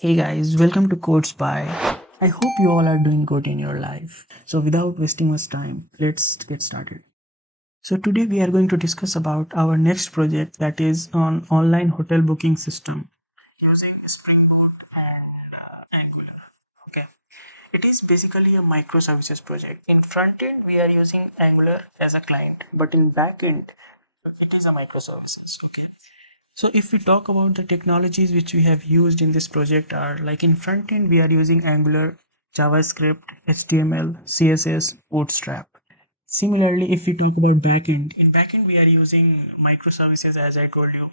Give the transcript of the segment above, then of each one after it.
Hey guys, welcome to Codes by. I hope you all are doing good in your life. So without wasting much time, let's get started. So today we are going to discuss about our next project, that is on online hotel booking system using Spring Boot and Angular. Okay. It is basically a microservices project. In front end we are using Angular as a client, but in back end it is a microservices. Okay. So if we talk about the technologies which we have used in this project are like in front end we are using Angular, JavaScript, HTML, CSS, Bootstrap. Similarly, if we talk about backend, in backend we are using microservices as I told you.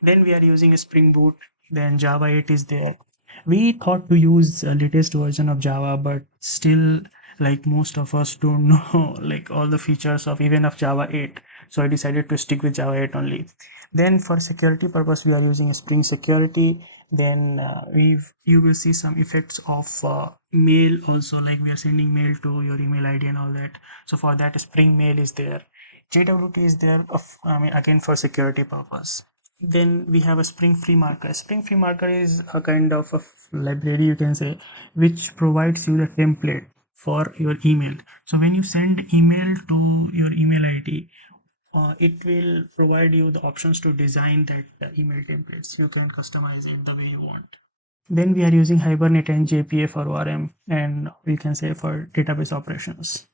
Then we are using Spring Boot. Then Java 8 is there. We thought to use a latest version of Java, but still, like most of us don't know like all the features of even of Java 8. So I decided to stick with Java 8 only. Then for security purpose, we are using Spring Security. Then you will see some effects of mail also, like we are sending mail to your email ID and all that. So for that, Spring Mail is there. JWT is there I mean again for security purpose. Then we have a Spring Free Marker. Spring Free Marker is a kind of a library, you can say, which provides you the template for your email. So when you send email to your email ID, it will provide you the options to design that email templates. You can customize it the way you want. Then we are using Hibernate and JPA for ORM, and we can say for database operations.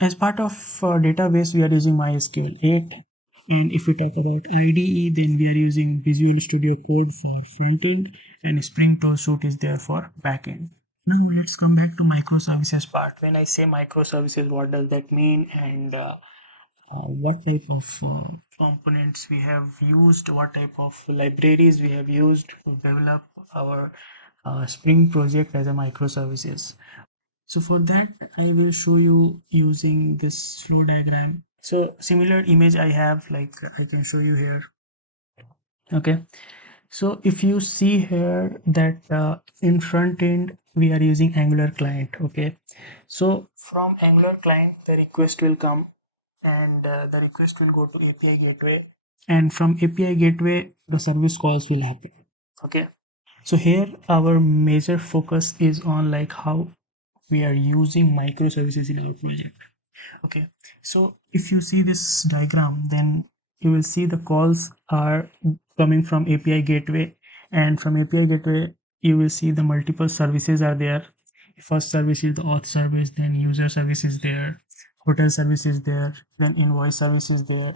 As part of database, we are using MySQL 8. And if we talk about IDE, then we are using Visual Studio Code for frontend, and Spring Tool Suite is there for backend. Now let's come back to microservices part. When I say microservices, what does that mean, and what type of components we have used, what type of libraries we have used to develop our Spring project as a microservices. So for that, I will show you using this flow diagram. So similar image I have, like I can show you here. Okay. So if you see here that in front end, we are using Angular client. Okay. So from Angular client, the request will come, and the request will go to API gateway. And from API gateway, the service calls will happen. Okay. So here our major focus is on like how we are using microservices in our project. Okay, so if you see this diagram, then you will see the calls are coming from API gateway, and from API gateway you will see the multiple services are there. First service is the auth service, then user service is there, hotel service is there, then invoice service is there.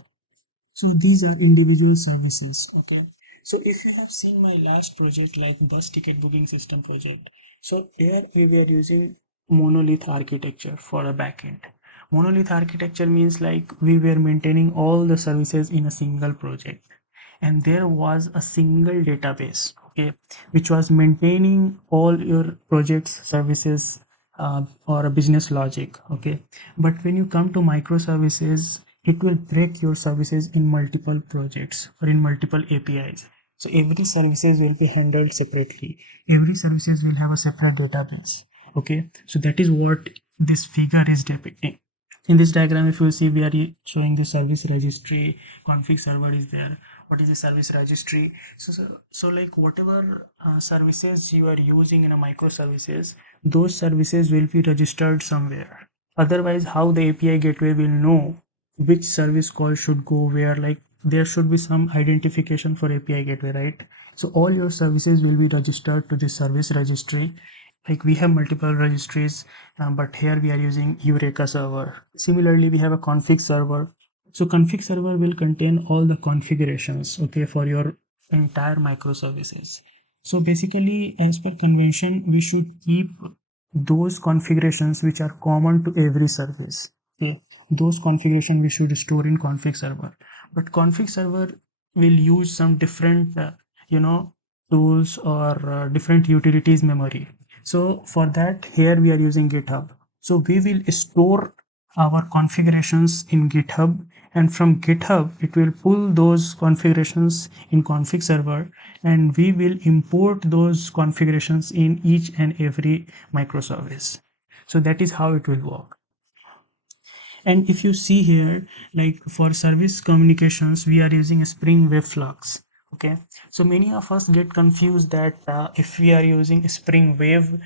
So these are individual services. Okay, so if you have seen my last project like bus ticket booking system project, so there we were using monolith architecture for a backend. Monolith architecture means like we were maintaining all the services in a single project, and there was a single database, okay, which was maintaining all your projects services or a business logic. Okay, but when you come to microservices, it will break your services in multiple projects or in multiple APIs. So every services will be handled separately, every services will have a separate database. Okay, so that is what this figure is depicting. In this diagram, if you see, we are showing the service registry, config server is there. What is the service registry? So like whatever services you are using in a microservices, those services will be registered somewhere. Otherwise, how the API gateway will know which service call should go where? Like there should be some identification for API gateway, right? So all your services will be registered to the service registry. Like we have multiple registries, but here we are using Eureka server. Similarly, we have a config server. So config server will contain all the configurations, okay, for your entire microservices. So basically, as per convention, we should keep those configurations which are common to every service. Okay, those configuration we should store in config server. But config server will use some different, tools or different utilities memory. So for that, here we are using GitHub. So we will store our configurations in GitHub, and from GitHub it will pull those configurations in config server, and we will import those configurations in each and every microservice. So that is how it will work. And if you see here, like for service communications, we are using Spring Web Flux. Okay, so many of us get confused that if we are using Spring Wave,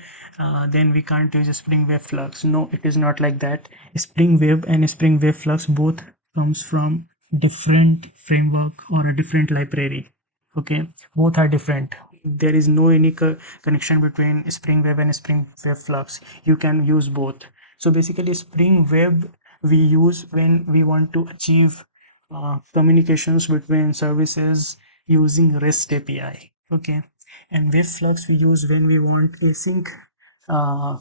then we can't use Spring Wave Flux. No, it is not like that. Spring Wave and Spring Wave Flux both comes from different framework or a different library. Okay, both are different. There is no any connection between Spring Wave and Spring Wave Flux. You can use both. So basically, Spring Wave we use when we want to achieve communications between services using REST API. Okay, and wave flux we use when we want async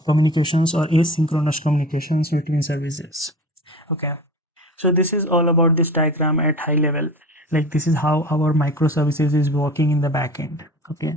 communications or asynchronous communications between services. Okay, so this is all about this diagram at high level. Like this is how our microservices is working in the backend. Okay,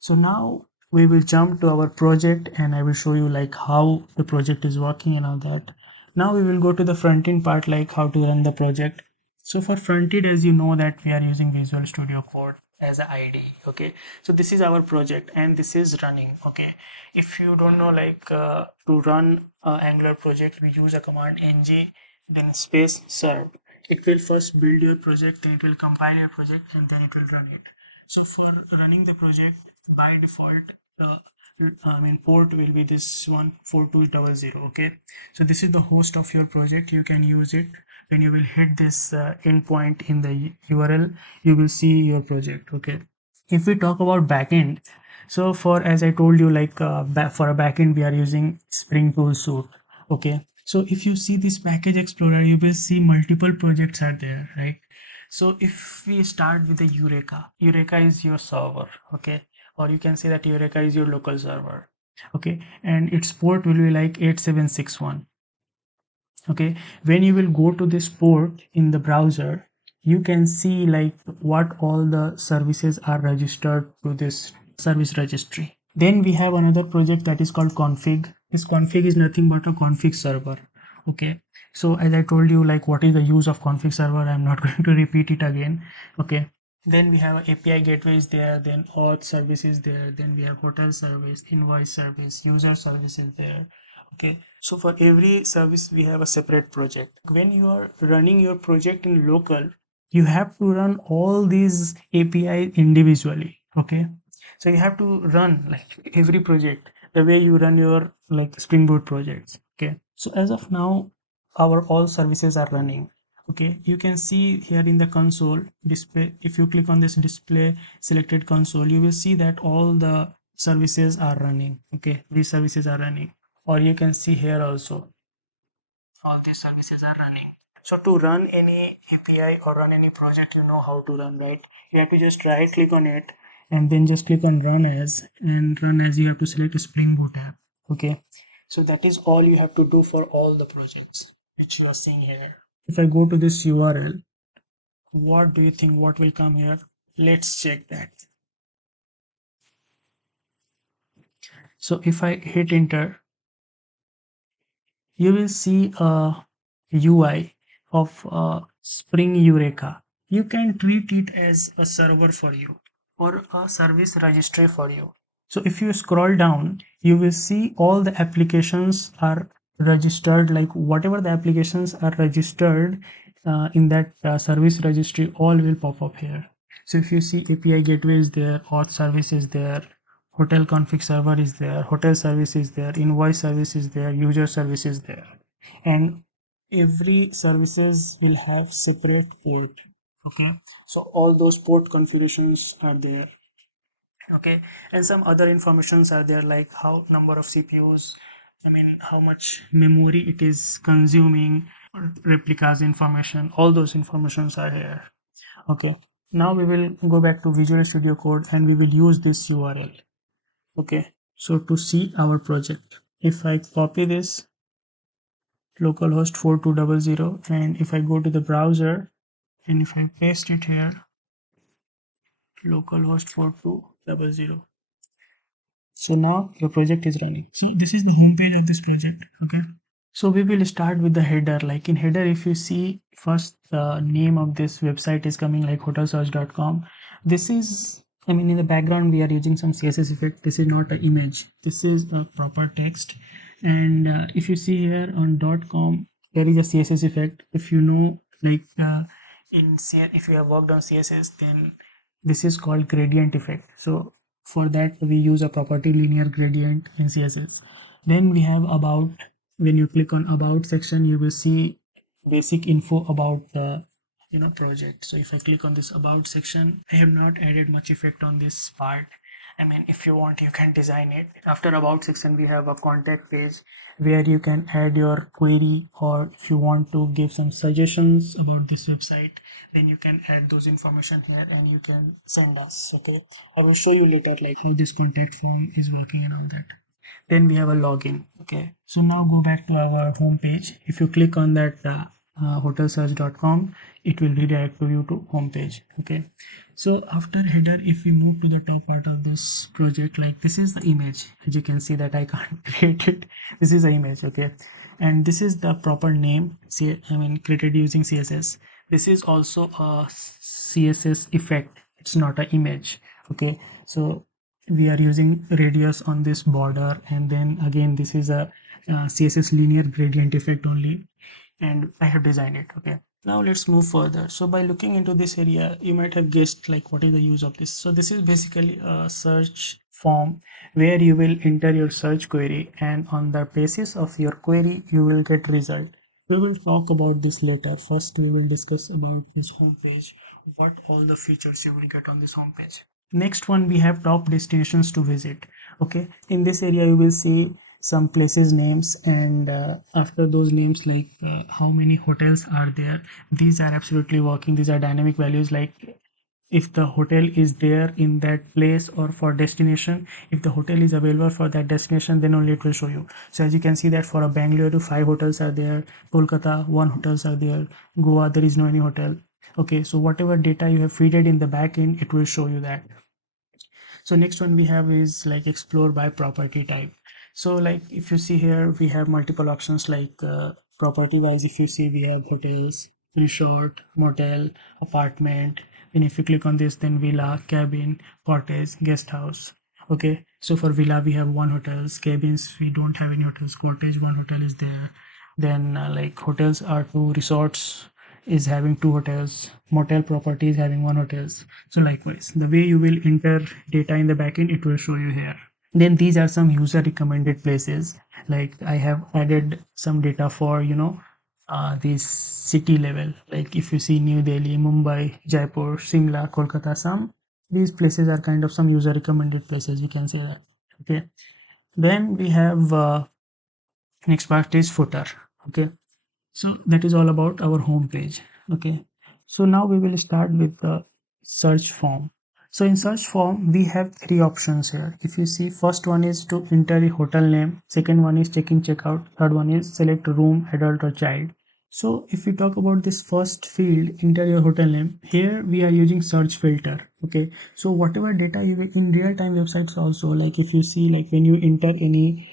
so now we will jump to our project and I will show you like how the project is working and all that. Now we will go to the front end part, like how to run the project. So for front end, as you know that we are using Visual Studio Code as a IDE. Okay, so this is our project and this is running. Okay, if you don't know, like to run Angular project, we use a command ng then space serve. It will first build your project, then it will compile your project and then it will run it. So for running the project, by default port will be this one 4200. Okay, so this is the host of your project. You can use it. When you will hit this endpoint in the URL, you will see your project. Okay, if we talk about backend, so for as I told you, like for a backend we are using Spring Tool Suite. Okay, so if you see this package explorer, you will see multiple projects are there, right? So if we start with the Eureka is your server. Okay, or you can say that Eureka is your local server. Okay, and its port will be like 8761. Okay, when you will go to this port in the browser, you can see like what all the services are registered to this service registry. Then we have another project that is called config. This config is nothing but a config server. Okay, so as I told you, like what is the use of config server, I'm not going to repeat it again. Okay, then we have API gateways there, then auth services there, then we have hotel service, invoice service, user services there. Okay, so for every service we have a separate project. When you are running your project in local, you have to run all these API individually. Okay, so you have to run like every project the way you run your like Spring Boot projects. Okay, so as of now our all services are running. Okay, you can see here in the console display, if you click on this display selected console, you will see that all the services are running. Okay, these services are running, or you can see here also all these services are running. So to run any API or run any project, you know how to run, right? You have to just right click on it and then just click on run as, and run as you have to select a Spring Boot app. Okay, so that is all you have to do for all the projects which you are seeing here. If I go to this URL, what do you think what will come here? Let's check that. So if I hit enter, you will see a UI of Spring Eureka. You can treat it as a server for you or a service registry for you. So if you scroll down, you will see all the applications are registered, like whatever the applications are registered in that service registry, all will pop up here. So if you see API gateway is there, auth service is there, hotel config server is there, hotel service is there, invoice service is there, user service is there, and every services will have separate port. Okay, so all those port configurations are there. Okay, and some other informations are there, like how number of CPUs, how much memory it is consuming, replicas information, all those informations are here. Okay, now we will go back to Visual Studio Code and we will use this URL. Okay, so to see our project, if I copy this localhost 4200 and if I go to the browser and if I paste it here, localhost 4200, so now the project is running. So this is the home page of this project. Okay, so we will start with the header. Like in header, if you see first, the name of this website is coming like hotelsearch.com. This is, in the background we are using some CSS effect. This is not an image, this is a proper text. And if you see here on .com, there is a CSS effect. If you know, like if you have worked on CSS, then This is called gradient effect. So for that we use a property linear gradient in CSS. Then we have about. When you click on about section, you will see basic info about the project. So if I click on this about section, I have not added much effect on this part. I mean, if you want, you can design it. After about section, we have a contact page where you can add your query, or if you want to give some suggestions about this website, then you can add those information here and you can send us. Okay, I will show you later like how this contact form is working and all that. Then we have a login. Okay, so now go back to our home page. If you click on that hotelsearch.com, it will redirect to you to home page. Okay, so after header, if we move to the top part of this project, like this is the image. As you can see that I can't create it. This is the image. Okay, and this is the proper name. See, I mean, created using CSS. This is also a CSS effect. It's not an image. Okay, so we are using radius on this border, and then again this is a CSS linear gradient effect only, and I have designed it. Okay, now let's move further. So by looking into this area, you might have guessed like what is the use of this. So this is basically a search form where you will enter your search query, and on the basis of your query you will get result. We will talk about this later. First we will discuss about this home page, what all the features you will get on this home page. Next one, we have top destinations to visit. Okay, in this area you will see some places names, and after those names, like how many hotels are there. These are absolutely working. These are dynamic values. Like if the hotel is there in that place, or for destination, if the hotel is available for that destination, then only it will show you. So as you can see that for a Bangalore, 5 hotels are there. Kolkata, 1 hotels are there. Goa, there is no any hotel. Okay, so whatever data you have fed it in the back end, it will show you that. So next one we have is like explore by property type. So like if you see here, we have multiple options like property wise. If you see, we have hotels, resort, motel, apartment. And if you click on this, then villa, cabin, cottage, guest house. Okay, so for villa we have 1 hotels. Cabins, we don't have any hotels. Cottage, 1 hotel is there. Then like hotels are 2. Resorts is having 2 hotels. Motel property is having 1 hotels. So likewise, the way you will enter data in the backend, it will show you here. Then these are some user recommended places. Like I have added some data for this city level. Like if you see New Delhi, Mumbai, Jaipur, Shimla, Kolkata, some these places are kind of some user recommended places. We can say that. Okay. Then we have next part is footer. Okay, so that is all about our home page. Okay, so now we will start with the search form. So in search form we have 3 options here. If you see, first one is to enter a hotel name, second one is check in checkout, third one is select room, adult or child. So if we talk about this first field, enter your hotel name, here we are using search filter. Okay, so whatever data you will in real time websites also, like if you see, like when you enter any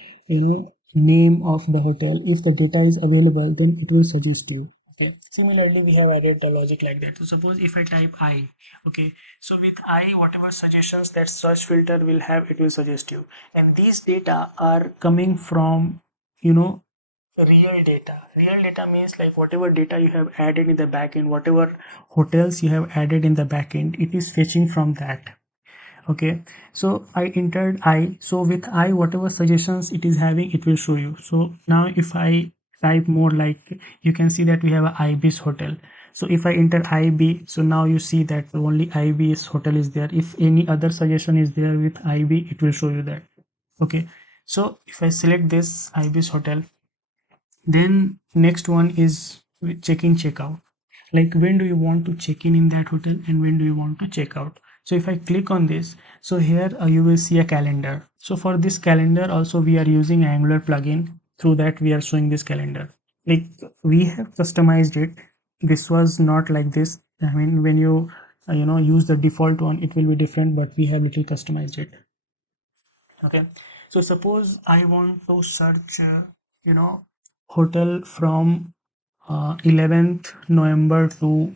name of the hotel, if the data is available, then it will suggest you. Okay, similarly we have added the logic like that. So suppose if I type I, okay, so with I, whatever suggestions that search filter will have, it will suggest you. And these data are coming from you know real data. Real data means like whatever data you have added in the backend, whatever hotels you have added in the backend, it is fetching from that. Okay, so I entered I. So with I, whatever suggestions it is having, it will show you. So now if I type more, like you can see that we have a IB's hotel. So if I enter IB, so now you see that only IB's hotel is there. If any other suggestion is there with IB, it will show you that. Okay, so if I select this IB's hotel, then next one is check in check out. Like when do you want to check in that hotel, and when do you want to check out. So if I click on this, so here you will see a calendar. So for this calendar also we are using Angular plugin. Through that we are showing this calendar. Like we have customized it. This was not like this. I mean, when you use the default one, it will be different, but we have little customized it. Okay, so suppose I want to search you know hotel from 11th November to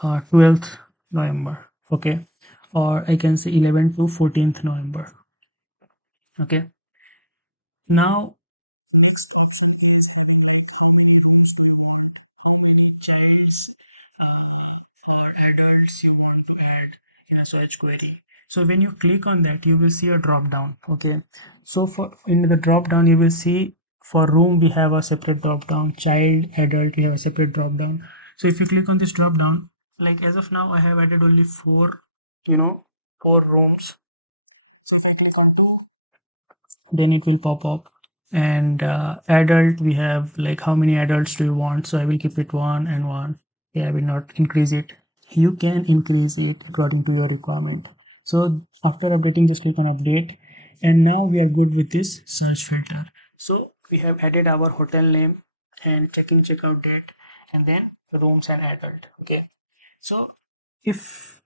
12th November. Okay, or I can say 11th to 14th November. Okay, now childs or adults you want to add in a search query. So when you click on that, you will see a drop down. Okay, so for in the drop down, you will see for room we have a separate drop down, child, adult, we have a separate drop down. So if you click on this drop down, like as of now I have added only four, you know, four rooms. So if I click on, then it will pop up. And adult, we have like how many adults do you want, so I will keep it one and one. Yeah, I will not increase it. You can increase it according to your requirement. So after updating, just click on update, and now we are good with this search filter. So we have added our hotel name and check-in checkout date, and then rooms and adult. Okay, so if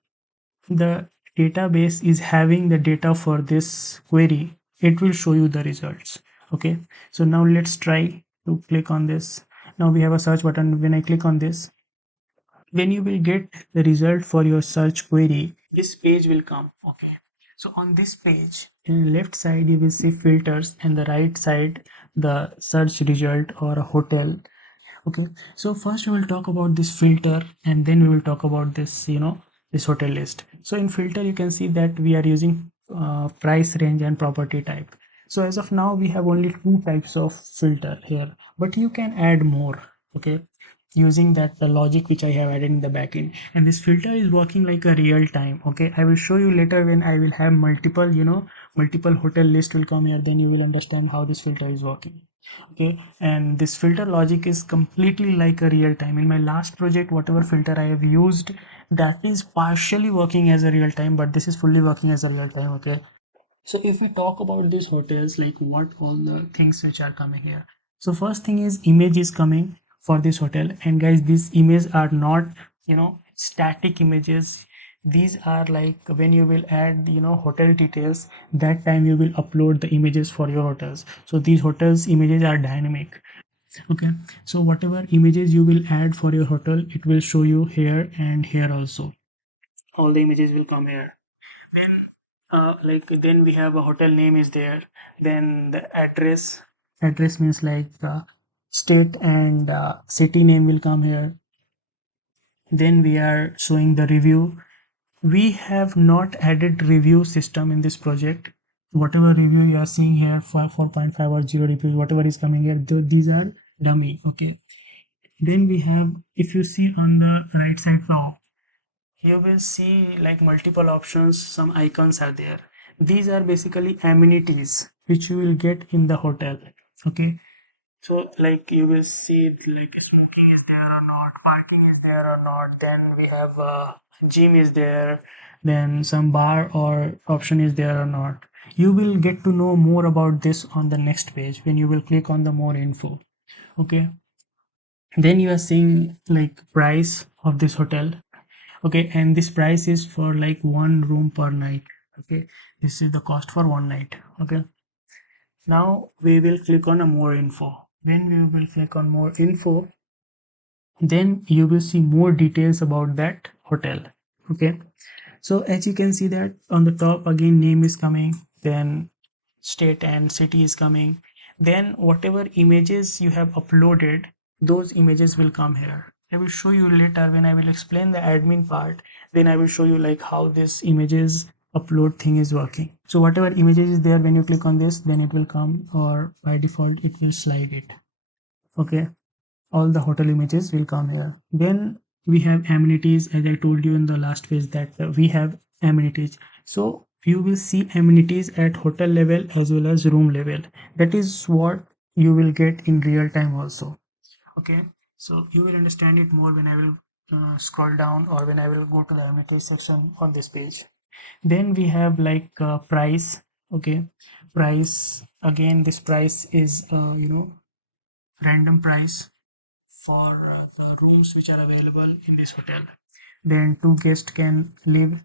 the database is having the data for this query, it will show you the results. Okay, so now let's try to click on this. Now we have a search button. When I click on this, when you will get the result for your search query, this page will come. Okay, so on this page, in the left side you will see filters, and the right side the search result or a hotel. Okay, so first we will talk about this filter, and then we will talk about this, this hotel list. So in filter you can see that we are using price range and property type. So as of now we have only two types of filter here, but you can add more. Okay, using that the logic which I have added in the backend, and this filter is working like a real time. Okay, I will show you later when I will have multiple, multiple hotel list will come here, then you will understand how this filter is working. Okay, and this filter logic is completely like a real time. In my last project, whatever filter I have used, that is partially working as a real time, but this is fully working as a real time. Okay, so if we talk about these hotels, like what all the things which are coming here. So first thing is image is coming for this hotel, and guys, these images are not, static images. These are like when you will add, hotel details, that time you will upload the images for your hotels. So these hotels images are dynamic. Okay, so whatever images you will add for your hotel, it will show you here and here also. All the images will come here. Like then we have a hotel name is there, then the address means like state and city name will come here. Then we are showing the review. We have not added review system in this project. Whatever review you are seeing here for 4.5 or 0 reviews, whatever is coming here, these are dummy. Okay, then we have, if you see on the right side top, you will see like multiple options, some icons are there. These are basically amenities which you will get in the hotel. Okay, so like you will see like smoking is there or not, parking is there or not, then we have gym is there, then some bar or option is there or not. You will get to know more about this on the next page when you will click on the more info. Okay, then you are seeing like price of this hotel. Okay, and this price is for like one room per night. Okay, this is the cost for one night. Okay, now we will click on a more info. When we will click on more info, then you will see more details about that hotel. Okay, so as you can see that on the top again name is coming, then state and city is coming, then whatever images you have uploaded, those images will come here. I will show you later when I will explain the admin part, then I will show you like how this images upload thing is working. So whatever images is there, when you click on this, then it will come, or by default it will slide it. Okay, all the hotel images will come here. Then we have amenities, as I told you in the last phase that we have amenities. So you will see amenities at hotel level as well as room level. That is what you will get in real time also. Okay, so you will understand it more when I will scroll down, or when I will go to the amenities section on this page. Then we have like price. Okay, price, again this price is random price for the rooms which are available in this hotel. Then two guests can live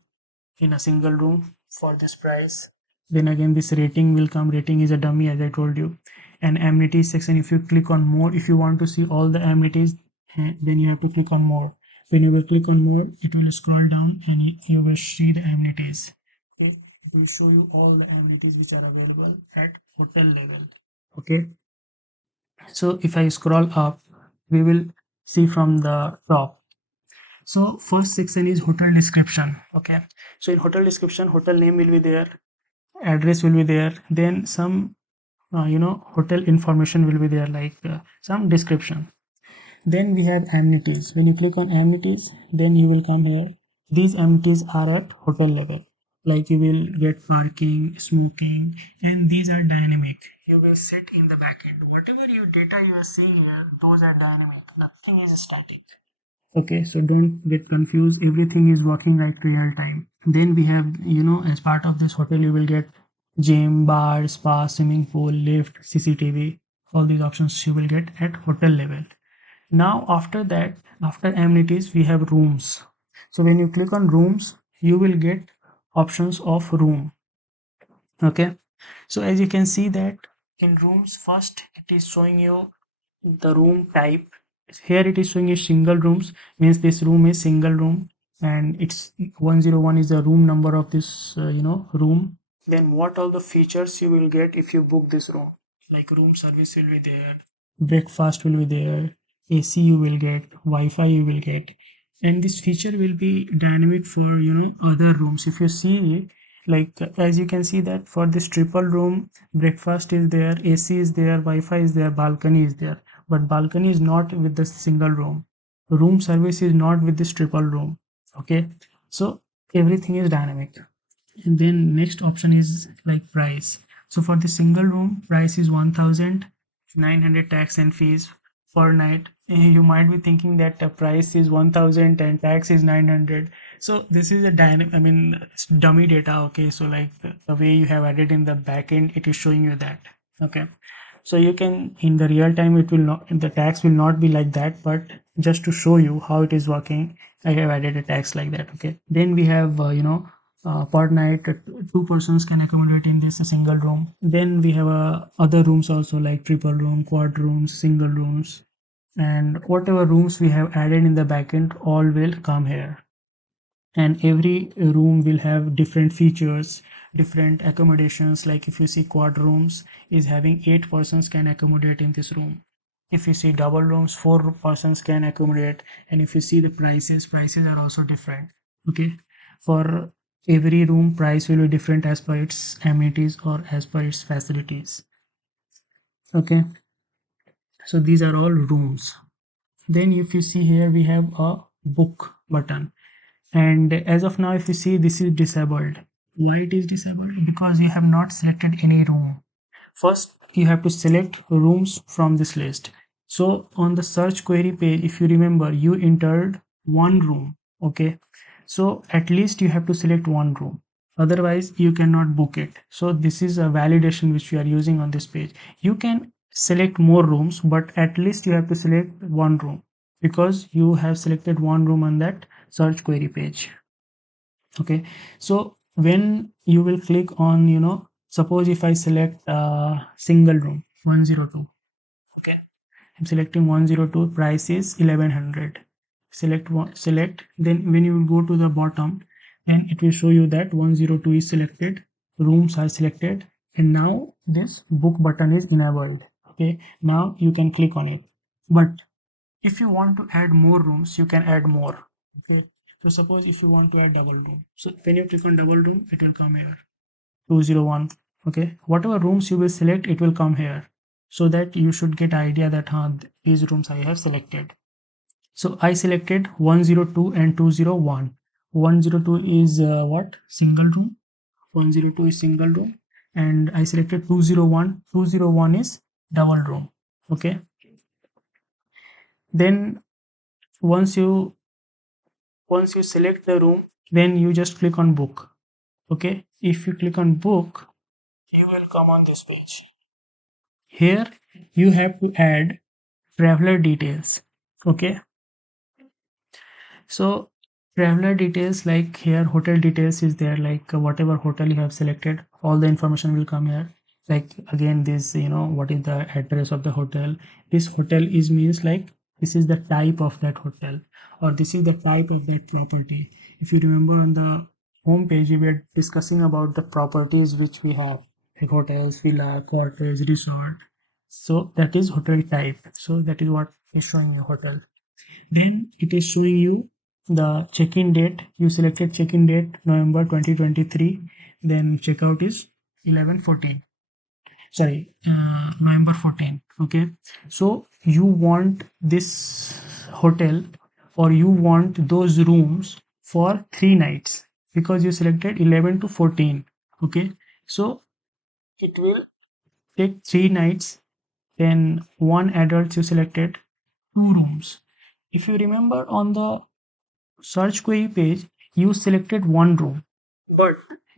in a single room for this price. Then again this rating will come. Rating is a dummy, as I told you. And amenities section, if you click on more, if you want to see all the amenities, then you have to click on more. When you will click on more, it will scroll down and you will see the amenities. Okay, it will show you all the amenities which are available at hotel level. Okay, so if I scroll up, we will see from the top. So first section is hotel description. Okay, so in hotel description, hotel name will be there, address will be there, then some hotel information will be there, like some description. Then we have amenities. When you click on amenities, then you will come here. These amenities are at hotel level. Like you will get parking, smoking, and these are dynamic. You will sit in the backend. Whatever your data you are seeing here, those are dynamic. Nothing is static. Okay, so don't get confused. Everything is working like real time. Then we have, as part of this hotel, you will get gym, bar, spa, swimming pool, lift, CCTV. All these options you will get at hotel level. Now after that, after amenities, we have rooms. So when you click on rooms, you will get options of room. Okay, so as you can see that in rooms, first it is showing you the room type. Here it is showing you single rooms, means this room is single room, and it's 101 is the room number of this room. Then what all the features you will get if you book this room, like room service will be there, breakfast will be there, AC you will get, Wi-Fi you will get, and this feature will be dynamic for other rooms. If you see, like as you can see that for this triple room, breakfast is there, AC is there, Wi-Fi is there, balcony is there, but balcony is not with the single room. Room service is not with this triple room. Okay, so everything is dynamic. And then next option is like price. So for the single room, price is 1900 tax and fees per night. You might be thinking that the price is 1000 and tax is 900. So this is a dynamic, I mean, it's dummy data. Okay, so like the way you have added in the backend, it is showing you that. Okay, so you can, in the real time, it will not, the tax will not be like that, but just to show you how it is working, I have added a tax like that. Okay, then we have per night, two persons can accommodate in this single room. Then we have other rooms also, like triple room, quad rooms, single rooms, and whatever rooms we have added in the backend all will come here. And every room will have different features, different accommodations. Like if you see quad rooms is having 8 persons can accommodate in this room. If you see double rooms, 4 persons can accommodate. And if you see the prices are also different. Okay, for every room, price will be different as per its amenities or as per its facilities. Okay, so these are all rooms. Then if you see here, we have a book button, and as of now, if you see, this is disabled. Why it is disabled? Because you have not selected any room. First you have to select rooms from this list. So on the search query page, if you remember, you entered one room. Okay, so at least you have to select one room, otherwise you cannot book it. So this is a validation which we are using on this page. You can select more rooms, but at least you have to select one room, because you have selected one room on that search query page. Okay, so when you will click on, suppose if I select single room 102. Okay, I'm selecting 102, price is 1100. Select one, select, then when you will go to the bottom, then it will show you that 102 is selected, rooms are selected, and now this book button is enabled. Okay, now you can click on it. But if you want to add more rooms, you can add more. Okay, so suppose if you want to add double room, so when you click on double room, it will come here 201. Okay, whatever rooms you will select, it will come here, so that you should get idea that these rooms I have selected. So I selected 102 and 201. 102 is what, single room. 102 is single room, and I selected 201. 201 is double room. Okay, then once you select the room, then you just click on book. Okay, if you click on book, you will come on this page. Here you have to add traveler details. Okay, so traveler details, like here hotel details is there, like whatever hotel you have selected, all the information will come here. Like again, this, what is the address of the hotel. This hotel is means like this is the type of that hotel, or this is the type of that property. If you remember, on the home page we were discussing about the properties which we have, like hotels, villa, cottage, resort. So that is hotel type. So that is what is showing you hotel. Then it is showing you the check-in date, you selected check-in date November 2023, then checkout is 11/14, sorry, November 14. Okay, so you want this hotel, or you want those rooms for 3 nights because you selected 11 to 14. Okay, so it will take 3 nights, then one adult you selected, 2 rooms. If you remember on the search query page, you selected one room, but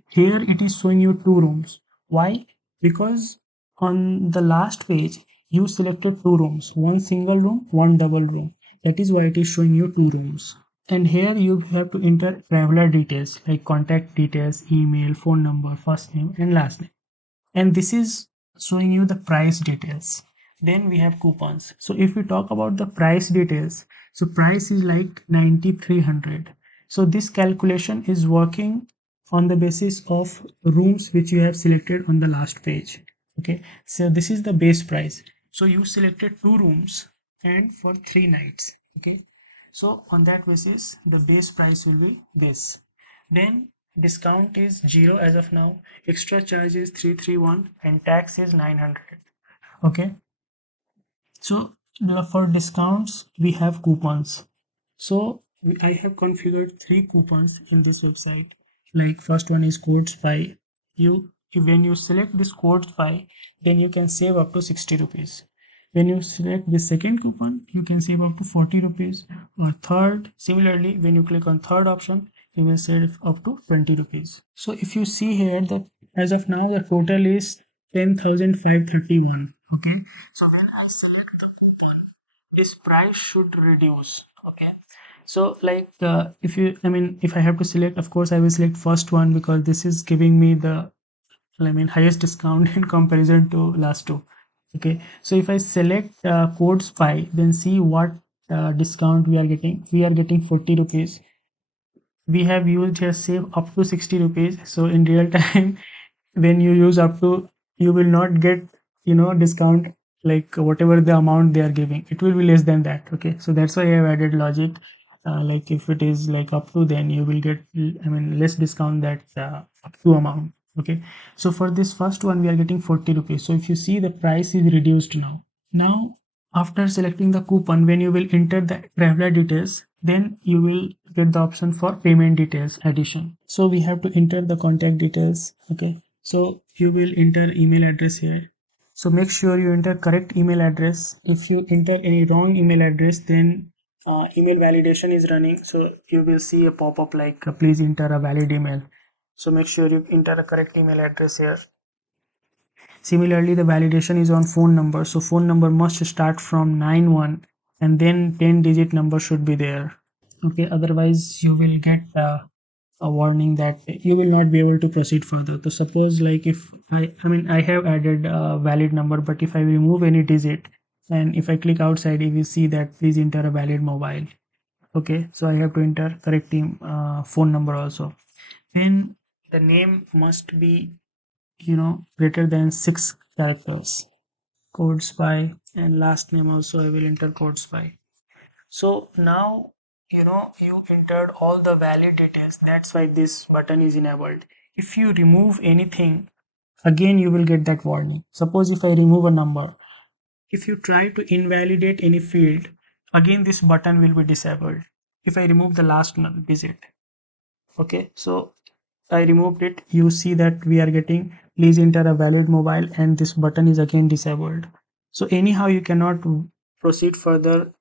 here it is showing you 2 rooms. Why? Because on the last page you selected 2 rooms, one single room, one double room. That is why it is showing you 2 rooms. And here you have to enter traveler details like contact details, email, phone number, first name, and last name. And this is showing you the price details. Then we have coupons. So if we talk about the price details, so price is like 9300. So this calculation is working on the basis of rooms which you have selected on the last page. Okay, so this is the base price. So you selected 2 rooms and for 3 nights. Okay, so on that basis the base price will be this. Then discount is 0 as of now, extra charge is 331, and tax is 900. Okay, so for discounts we have coupons. So I have configured 3 coupons in this website. Like first one is code spy. When you select this code spy, then you can save up to 60 rupees. When you select the second coupon, you can save up to 40 rupees. Or third, similarly, when you click on third option, you will save up to 20 rupees. So if you see here that as of now the total is 10,531. Okay. So when I select this price should reduce. Okay, so like if you, I mean, if I have to select, of course I will select first one because this is giving me the, I mean, highest discount in comparison to last two. Okay, so if I select code spy, then see what discount we are getting. We are getting 40 rupees. We have used here save up to 60 rupees. So in real time when you use up to, you will not get, discount like whatever the amount they are giving, it will be less than that. Okay, so that's why I have added logic. Like if it is like up to, then you will get, I mean, less discount that up to amount. Okay, so for this first one we are getting 40 rupees. So if you see, the price is reduced now. Now, after selecting the coupon, when you will enter the traveler details, then you will get the option for payment details addition. So we have to enter the contact details. Okay, so you will enter email address here. So make sure you enter correct email address. If you enter any wrong email address, then email validation is running. So you will see a pop-up like please enter a valid email. So make sure you enter a correct email address here. Similarly, the validation is on phone number. So phone number must start from 91 and then 10-digit number should be there. Okay, otherwise you will get a warning that you will not be able to proceed further. So suppose like if I mean I have added a valid number, but if I remove any digit and if I click outside, you will see that please enter a valid mobile. Okay, so I have to enter correct phone number also. Then the name must be, greater than 6 characters. Code spy, and last name also I will enter code spy. So now, you entered all the valid details. That's why this button is enabled. If you remove anything, again you will get that warning. Suppose if I remove a number, if you try to invalidate any field, again this button will be disabled. If I remove the last digit, okay, so I removed it, you see that we are getting please enter a valid mobile, and this button is again disabled. So anyhow you cannot proceed further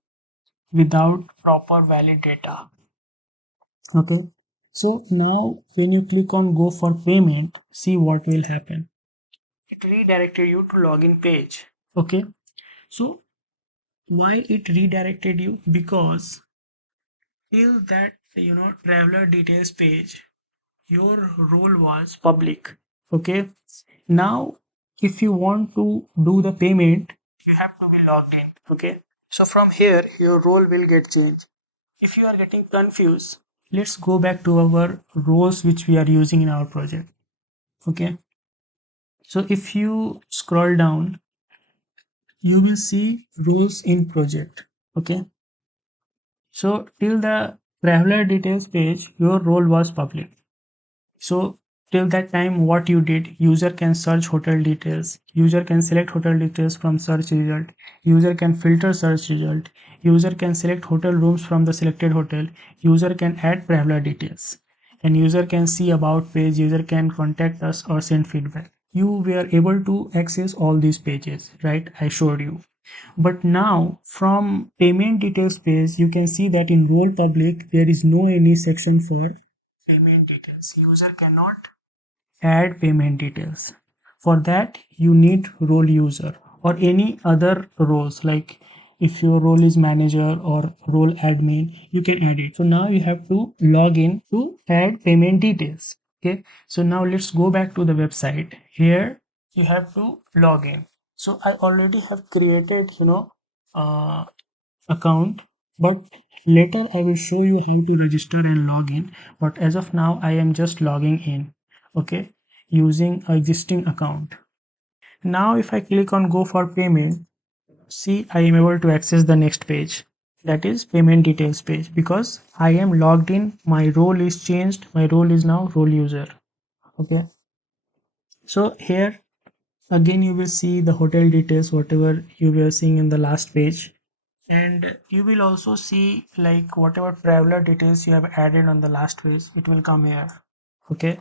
without proper valid data. Okay, so now when you click on go for payment, see what will happen. It redirected you to login page. Okay, so why it redirected you? Because till that, traveler details page, your role was public. Okay, now if you want to do the payment, you have to be logged in. Okay, so from here your role will get changed. If you are getting confused, let's go back to our roles which we are using in our project. Okay, so if you scroll down, you will see roles in project. Okay, so till the traveler details page, your role was public. So till that time, what you did, user can search hotel details, user can select hotel details from search result, user can filter search result, user can select hotel rooms from the selected hotel, user can add traveler details, and user can see about page, user can contact us or send feedback. You were able to access all these pages, right? I showed you. But now from payment details page, you can see that in role public, there is no any section for payment details. User cannot add payment details. For that, you need role user or any other roles, like if your role is manager or role admin, you can add it. So now you have to log in to add payment details. Okay, so now let's go back to the website. Here you have to log in. So I already have created, uh, account, but later I will show you how to register and log in. But as of now, I am just logging in, okay, using existing account. Now if I click on go for payment, see, I am able to access the next page, that is payment details page, because I am logged in. My role is changed, my role is now role user. Okay, so here again you will see the hotel details, whatever you were seeing in the last page, and you will also see like whatever traveler details you have added on the last page, it will come here. Okay,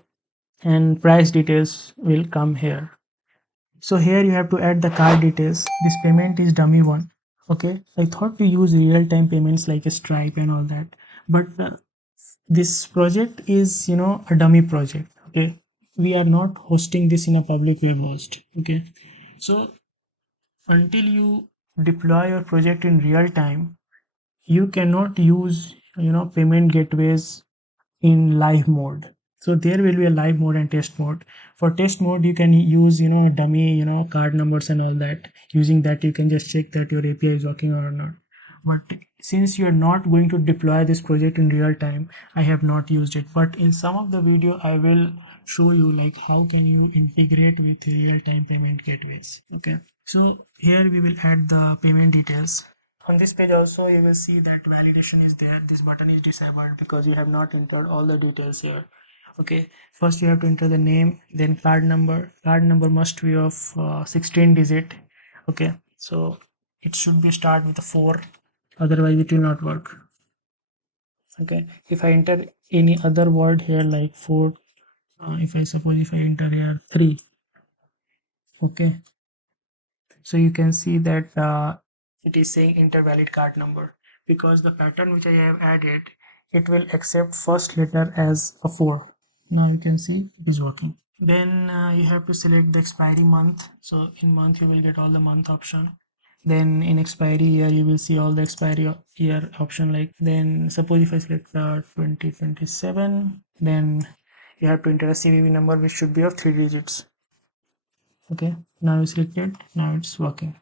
and price details will come here. So here you have to add the card details. This payment is dummy one. Okay, I thought to use real-time payments like a Stripe and all that, but this project is, a dummy project. Okay, we are not hosting this in a public web host. Okay, so until you deploy your project in real time, you cannot use, payment gateways in live mode. So there will be a live mode and test mode. For test mode, you can use, dummy, card numbers and all that. Using that, you can just check that your API is working or not. But since you are not going to deploy this project in real time, I have not used it. But in some of the video, I will show you like how can you integrate with real time payment gateways. Okay, so here we will add the payment details. On this page also you will see that validation is there. This button is disabled because you have not entered all the details here. Okay, first you have to enter the name, then card number. Card number must be of 16 digit. Okay, so it should be start with a 4, otherwise it will not work. Okay, if I enter any other word here like 4, if I enter here 3, okay, so you can see that it is saying enter valid card number, because the pattern which I have added, it will accept first letter as a 4. Now you can see it is working. Then you have to select the expiry month. So in month you will get all the month option. Then in expiry year you will see all the expiry year option. Like, then suppose if I select 2027, then you have to enter a CVV number which should be of 3 digits. Okay, now it's selected, now it's working.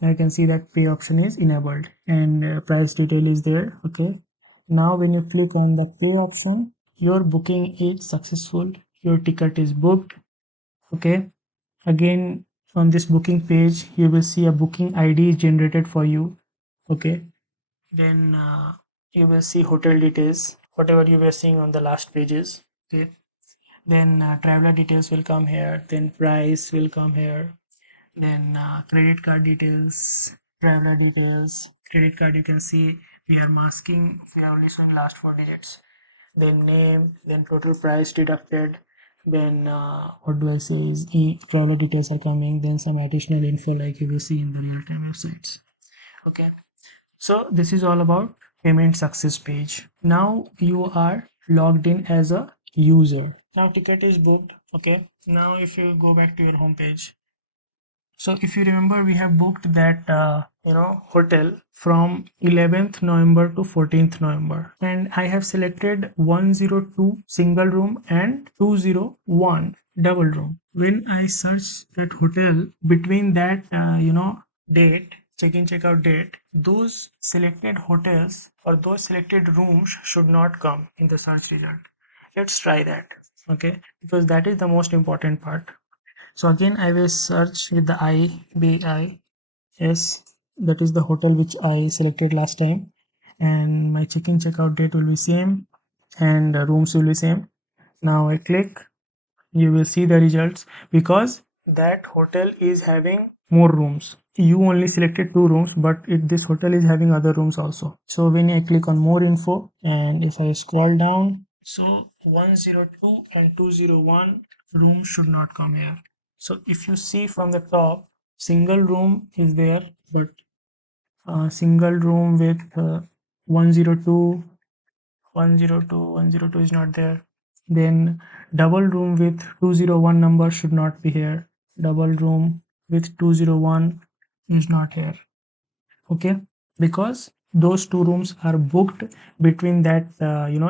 Now you can see that pay option is enabled and price detail is there. Okay, now when you click on the pay option, your booking is successful, your ticket is booked. Okay, again on this booking page you will see a booking ID is generated for you. Okay, then you will see hotel details, whatever you were seeing on the last pages. Okay, then traveler details will come here, then price will come here, then credit card details, traveler details. Credit card, you can see we are masking, we are only showing last 4 digits. Then name, then total price deducted, then what do I say is traveler details are coming, then some additional info like you will see in the real-time websites. Okay, so this is all about payment success page. Now you are logged in as a user. Now ticket is booked. Okay, now if you go back to your home page, so if you remember, we have booked that hotel from 11th November to 14th November, and I have selected 102 single room and 201 double room. When I search that hotel between that date, check-in check-out date, those selected hotels or those selected rooms should not come in the search result. Let's try that. Okay, because that is the most important part. So again I will search with the IBIS, that is the hotel which I selected last time. and my check-in checkout date will be same, and the rooms will be same. Now I click, you will see the results because that hotel is having more rooms. You only selected 2 rooms, but this hotel is having other rooms also. So when I click on more info and if I scroll down, so 102 and 201 rooms should not come here. So if you see from the top, single room is there, but single room with 102 102 is not there. Then double room with 201 number should not be here. Double room with 201 is not here. Okay, because those 2 rooms are booked between that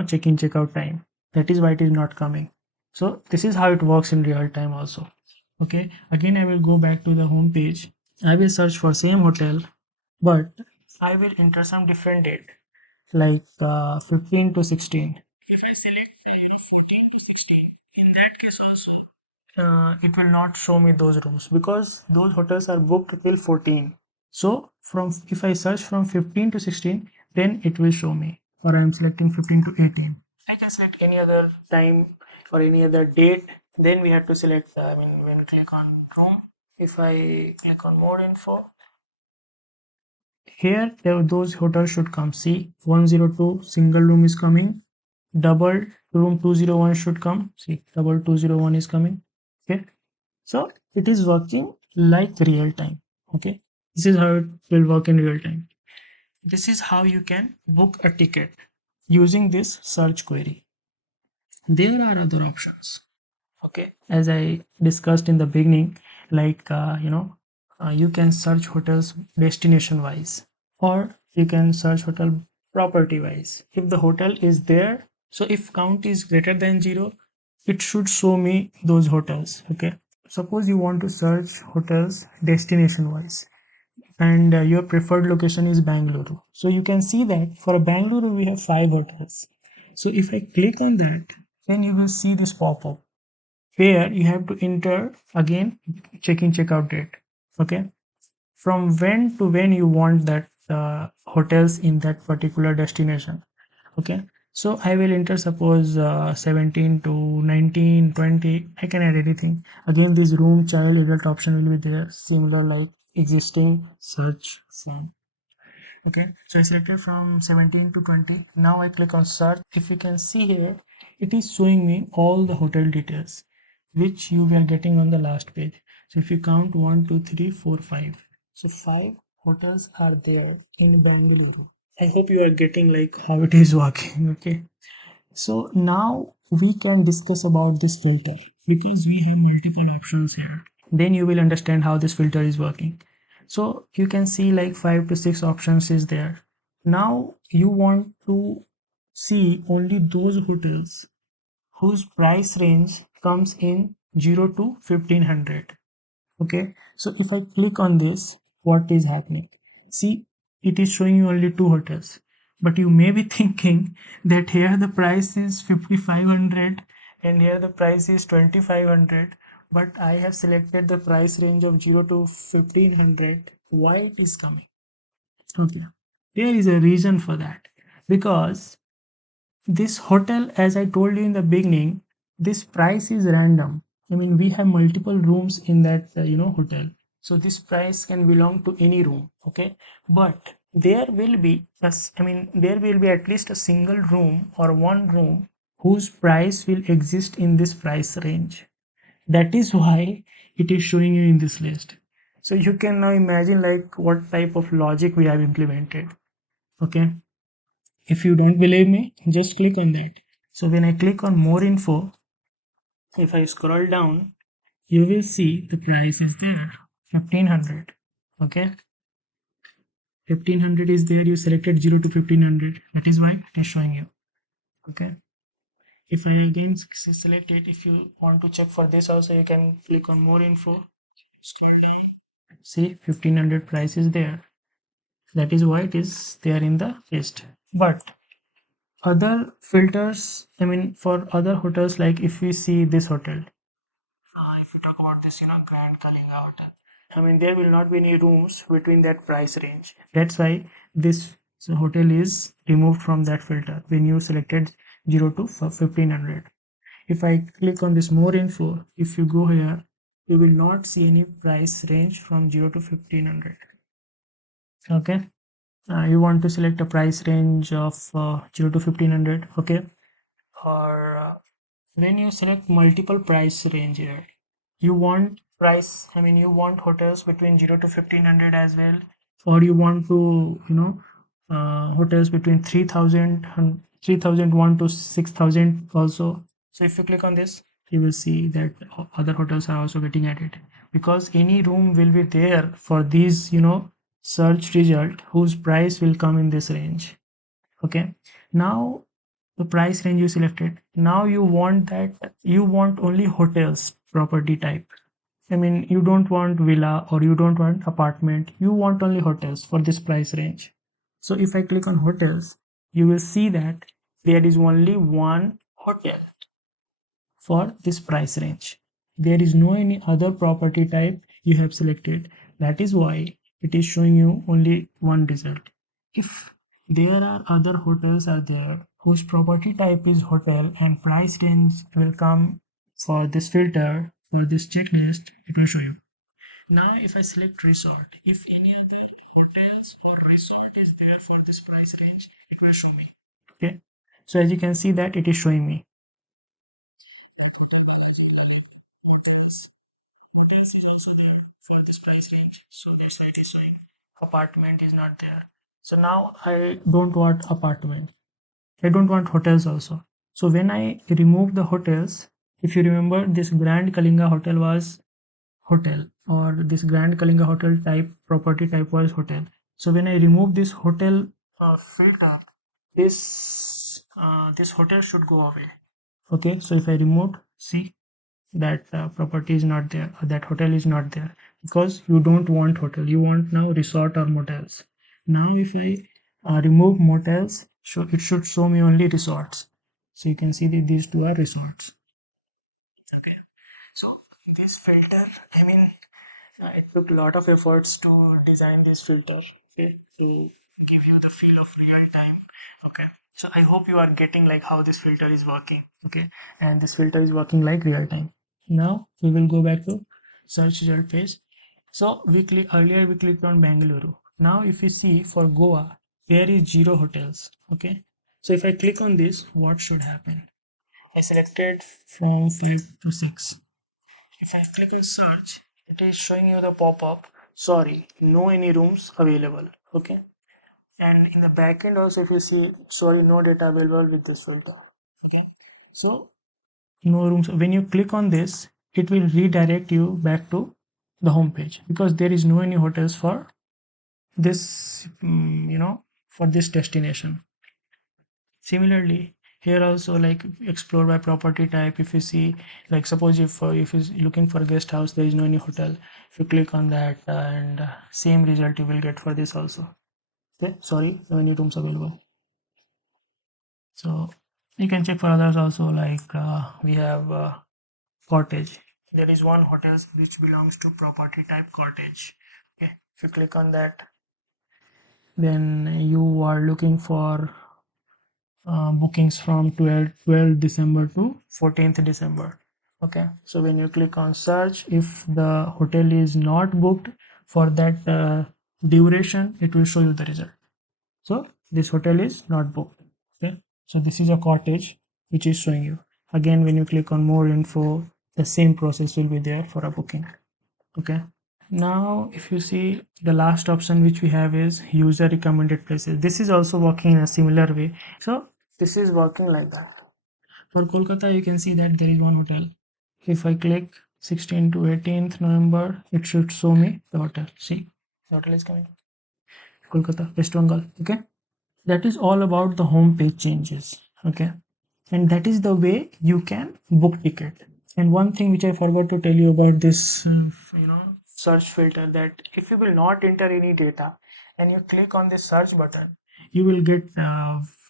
check-in checkout time. That is why it is not coming. So this is how it works in real time also. Okay, again I will go back to the home page. I will search for same hotel, but I will enter some different date like 15 to 16. If I select 14 to 16, in that case also, it will not show me those rooms because those hotels are booked till 14. So from if I search from 15 to 16, then it will show me. Or I am selecting 15 to 18. I can select any other time or any other date. Then we have to select. When click on room, if I click on more info, here those hotels should come. See, 102 single room is coming. Double room 201 should come. See, double 201 is coming. Okay, so it is working like real time. Okay, this is how it will work in real time. This is how you can book a ticket using this search query. There are other options. Okay, as I discussed in the beginning, like you can search hotels destination wise, or you can search hotel property wise. If the hotel is there, so if count is greater than 0, it should show me those hotels. Okay, suppose you want to search hotels destination wise, and your preferred location is Bangalore, so you can see that for Bangalore we have 5 hotels. So if I click on that, then you will see this pop up where you have to enter again check-in checkout date. Okay, from when to when you want that hotels in that particular destination. Okay, so I will enter suppose 17 to 19, 20. I can add anything. Again, this room child adult option will be there, similar like existing search form. Okay, so I selected from 17 to 20. Now I click on search. If you can see here, it is showing me all the hotel details which you were getting on the last page. So if you count 1 2 3 4 5, so 5 hotels are there in Bangalore. I hope you are getting like how it is working. Okay, so now we can discuss about this filter because we have multiple options here. Then you will understand how this filter is working. So you can see like 5 to 6 options is there. Now you want to see only those hotels whose price range comes in 0 to 1500. Okay, so if I click on this, what is happening? See, it is showing you only 2 hotels, but you may be thinking that here the price is 5500 and here the price is 2500, but I have selected the price range of 0 to 1500. Why it is coming? Okay, there is a reason for that, because this hotel, as I told you in the beginning, this price is random. I mean, we have multiple rooms in that hotel, so this price can belong to any room. Okay, but there will be there will be at least a single room or one room whose price will exist in this price range. That is why it is showing you in this list. So you can now imagine like what type of logic we have implemented. Okay, if you don't believe me, just click on that. So when I click on more info, if I scroll down, you will see the price is there, 1500. Okay, 1500 is there. You selected 0 to 1500. That is why it is showing you. Okay, if I again select it, if you want to check for this also, you can click on more info. See, 1500 price is there. That is why it is there in the list. But other filters, for other hotels, like if we see this hotel, if we talk about this, Grand Kalinga Hotel, there will not be any rooms between that price range. That's why this So hotel is removed from that filter when you selected 0 to 1500. If I click on this more info, if you go here, you will not see any price range from 0 to 1500. Okay. You want to select a price range of 0 to 1500. Okay. Or when you select multiple price range here, you want price, I mean, you want hotels between 0 to 1500 as well, or you want to, hotels between 3000 and 3001 to 6000 also. So if you click on this, you will see that other hotels are also getting added, because any room will be there for these, search result whose price will come in this range. Okay. Now the price range you selected, now you want that, you want only hotels property type. I mean, you don't want villa or you don't want apartment, you want only hotels for this price range. So if I click on hotels, you will see that there is only one hotel for this price range. There is no any other property type you have selected. That is why it is showing you only one result. If there are other hotels are there whose property type is hotel and price range will come for this filter, for this checklist, it will show you. Now if I select resort, if any other hotels or resort is there for this price range, it will show me. Okay. So as you can see that it is showing me hotels. Hotels is also there for this price range. So that's why it is showing. Apartment is not there. So now I don't want apartment. I don't want hotels also. So when I remove the hotels, if you remember, this Grand Kalinga hotel was hotel, or this Grand Kalinga hotel type property type was hotel. So when I remove this hotel filter, this hotel should go away. Okay, so if I removed, see that property is not there, or that hotel is not there, because you don't want hotel, you want now resort or motels. Now if I remove motels, so it should show me only resorts. So you can see that these two are resorts. So this filter, I mean, it took a lot of efforts to design this filter, okay, to give you the feel of real time. Okay, so I hope you are getting like how this filter is working. Okay, and this filter is working like real time. Now we will go back to search result page. So earlier we clicked on Bangalore. Now if you see for Goa, there is zero hotels. Okay, so if I click on this, what should happen? I selected from 5 to 6. If I click on search, it is showing you the pop-up. Sorry, no any rooms available. Okay. And in the backend also, if you see, sorry, no data available with this filter. Okay. So no rooms. When you click on this, it will redirect you back to the home page, because there is no any hotels for this, for this destination. Similarly, here also, like, explore by property type. If you see, like, suppose if you're looking for a guest house, there is no any hotel. If you click on that, and same result you will get for this also. Okay, sorry, no any rooms available. So you can check for others also, like we have cottage. There is one hotel which belongs to property type cottage. Okay, if you click on that, then you are looking for bookings from 12 December to 14th December. Okay, so when you click on search, if the hotel is not booked for that duration, it will show you the result. So this hotel is not booked. Okay, so this is a cottage which is showing you. Again, when you click on more info, the same process will be there for a booking. Okay, now if you see, the last option which we have is user recommended places. This is also working in a similar way. So this is working like that. For Kolkata, you can see that there is one hotel. If I click 16 to 18th November, it should show me the hotel. See, the hotel is coming. Kolkata, West Bengal. Okay, that is all about the home page changes. Okay, and that is the way you can book ticket. And one thing which I forgot to tell you about this, search filter, that if you will not enter any data and you click on this search button, you will get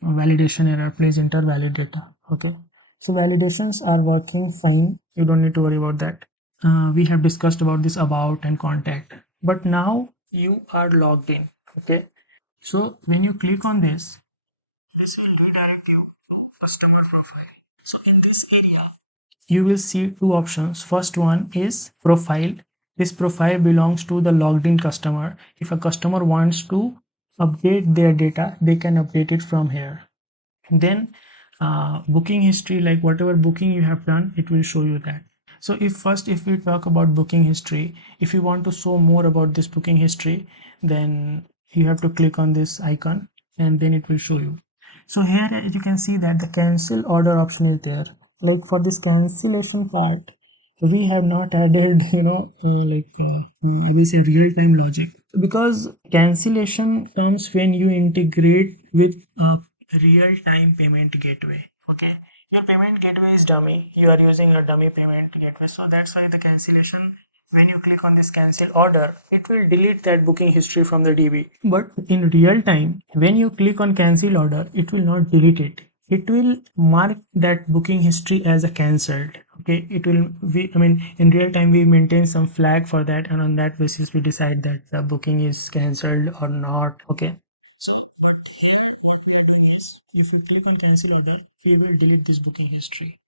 validation error. Please enter valid data. Okay, so validations are working fine. You don't need to worry about that. We have discussed about this about and contact, but now you are logged in. Okay, So when you click on this will redirect you to customer profile. So in this area, you will see two options. First one is profile. This profile belongs to the logged in customer. If a customer wants to update their data, they can update it from here. Then booking history, like whatever booking you have done, it will show you that. So if we talk about booking history, if you want to show more about this booking history, then you have to click on this icon and then it will show you. So here you can see that the cancel order option is there. Like for this cancellation part, we have not added I will say real time logic, because cancellation comes when you integrate with a real time payment gateway. Okay, your payment gateway is dummy, you are using a dummy payment gateway, so that's why the cancellation, when you click on this cancel order, it will delete that booking history from the DB. But in real time, when you click on cancel order, it will not delete it. It will mark that booking history as a cancelled. Okay, it will in real time we maintain some flag for that, and on that basis we decide that the booking is cancelled or not. Okay, so if you click on cancel order, we will delete this booking history.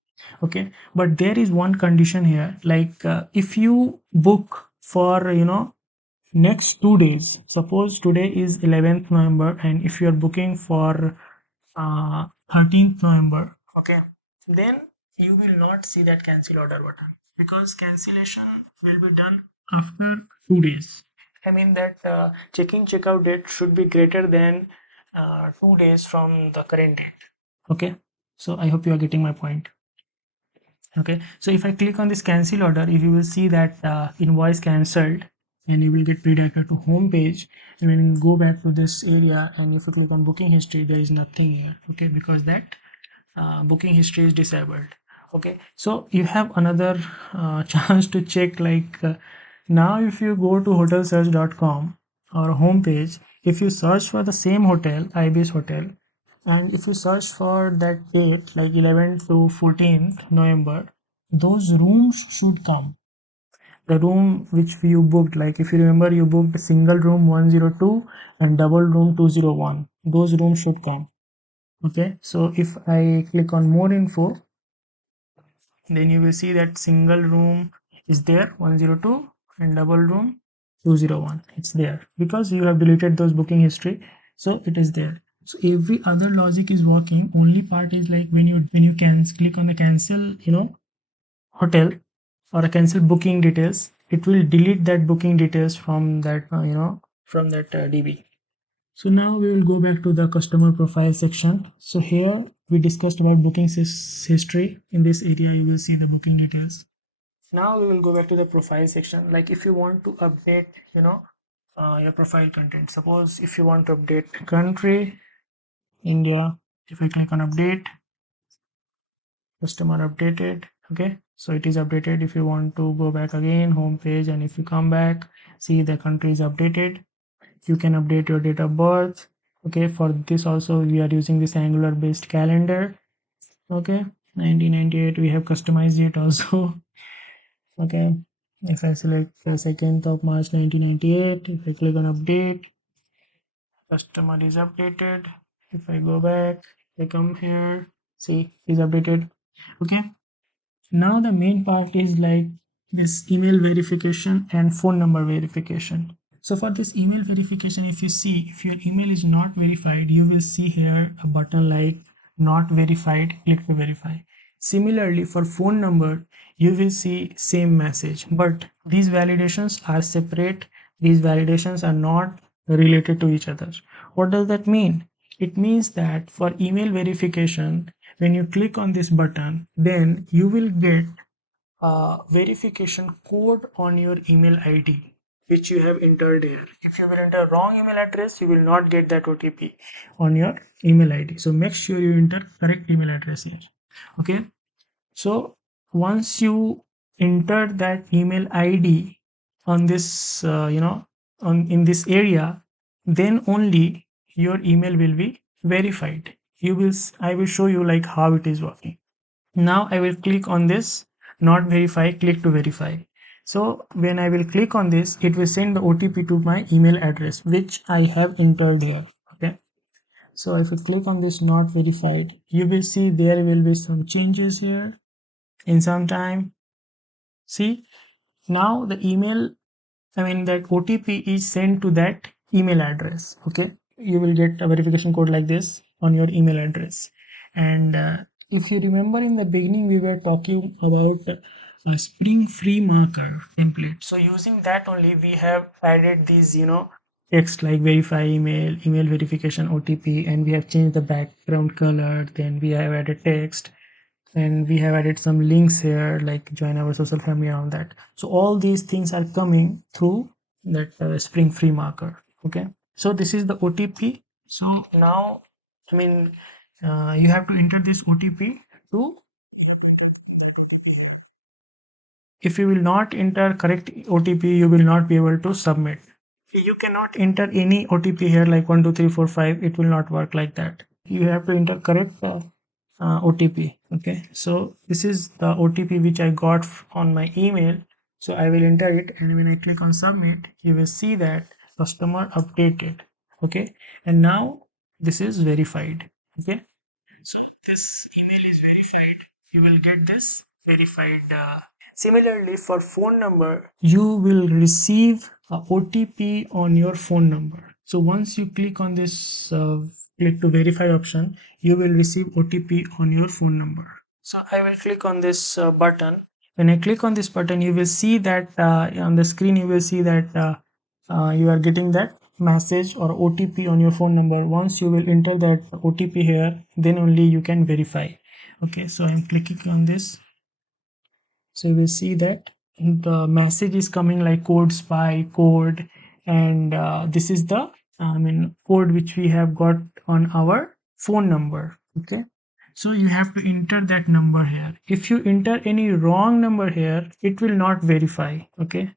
Okay, but there is one condition here, like if you book for next 2 days, suppose today is 11th November and if you are booking for 13th November, okay, then you will not see that cancel order button, because cancellation will be done after 2 days. I mean that check-in checkout date should be greater than 2 days from the current date. Okay, so I hope you are getting my point. Okay, so if I click on this cancel order, if you will see that invoice cancelled, and you will get redirected to home page, and when you go back to this area and if you click on booking history, there is nothing here. Okay, because that booking history is disabled. Okay, so you have another chance to check, like now if you go to hotelsearch.com or home page, if you search for the same hotel, ibis hotel, and if you search for that date like 11th to 14th November, those rooms should come. The room which you booked, like if you remember, you booked single room 102 and double room 201, those rooms should come. Okay, so if I click on more info, then you will see that single room is there 102 and double room 201, it's there because you have deleted those booking history, so it is there. So every other logic is working, only part is like when you can click on the cancel hotel or a cancel booking details, it will delete that booking details from that from that DB. So now we will go back to the customer profile section. So here we discussed about booking history. In this area you will see the booking details. Now we will go back to the profile section. Like if you want to update your profile content, suppose if you want to update country India, if I click on update, customer updated. Okay, so it is updated. If you want to go back again home page, and if you come back, see the country is updated. You can update your date of birth. Okay, for this also we are using this Angular based calendar. Okay, 1998 we have customized it also. Okay, if I select the 2nd of March 1998, if I click on update, customer is updated. If I go back, I come here, see is updated. Okay, now the main part is like this email verification and phone number verification. So for this email verification, if you see, if your email is not verified, you will see here a button like not verified, click to verify. Similarly, for phone number, you will see same message, but these validations are separate. These validations are not related to each other. What does that mean? It means that for email verification, when you click on this button, then you will get a verification code on your email ID which you have entered here. If you will enter wrong email address, you will not get that OTP on your email ID. So make sure you enter correct email address here. Okay, so once you enter that email ID on this on in this area, then only your email will be verified. I will show you like how it is working. Now I will click on this not verify, click to verify. So when I will click on this, it will send the OTP to my email address which I have entered here. So if you click on this not verified, you will see there will be some changes here in some time. See, now the email, I mean that OTP is sent to that email address. Okay, you will get a verification code like this on your email address. And if you remember in the beginning, we were talking about a Spring Free marker template. So using that only, we have added these, text like verify email, email verification OTP, and we have changed the background color. Then we have added text, and we have added some links here like join our social family and all that. So all these things are coming through that Spring Free marker. Okay, so this is the OTP. So now, I mean, you have to enter this OTP to, if you will not enter correct OTP, you will not be able to submit. You cannot enter any OTP here like 12345. It will not work like that. You have to enter correct OTP. Okay, so this is the OTP which I got on my email. So I will enter it, and when I click on submit, you will see that customer updated. Okay, and now this is verified. Okay, so this email is verified. You will get this verified. Similarly, for phone number, you will receive a OTP on your phone number. So once you click on this click to verify option, you will receive OTP on your phone number. So I will click on this button. When I click on this button, you will see that on the screen, you will see that you are getting that message or OTP on your phone number. Once you will enter that OTP here, then only you can verify. Okay, so I'm clicking on this. So you will see that the message is coming like code spy code, and this is the code which we have got on our phone number. Okay, so you have to enter that number here. If you enter any wrong number here, it will not verify. Okay,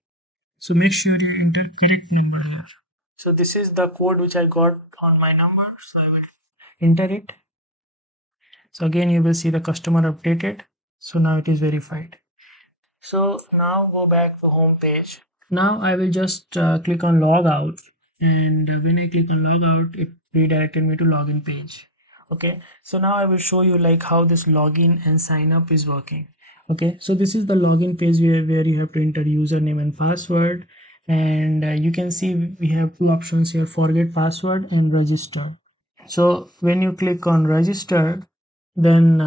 so make sure you enter correct number here. So this is the code which I got on my number, so I will enter it. So again you will see the customer updated. So now it is verified. So now go back to home page. Now I will just click on log out, and when I click on log out, it redirected me to login page. Okay, so now I will show you like how this login and sign up is working. Okay, so this is the login page where you have to enter username and password, and you can see we have two options here: forget password and register. So when you click on register, then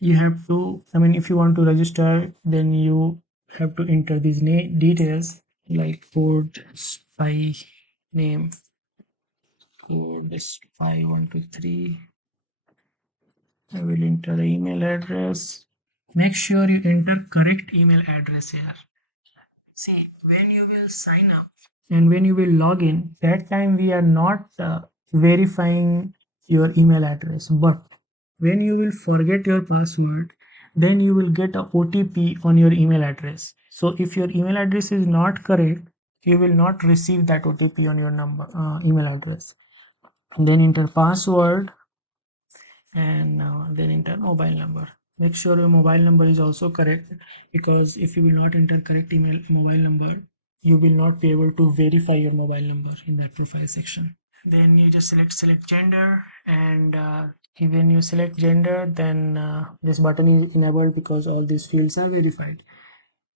you have to, if you want to register, then you have to enter these details like code spy name, code spy 123. I will enter email address. Make sure you enter correct email address here. See, when you will sign up and when you will log in, that time we are not verifying your email address. But when you will forget your password, then you will get a OTP on your email address. So if your email address is not correct, you will not receive that OTP on your email address. And then enter password, and then enter mobile number. Make sure your mobile number is also correct, because if you will not enter correct email mobile number, you will not be able to verify your mobile number in that profile section. Then you just select gender, and when you select gender, then this button is enabled because all these fields are verified.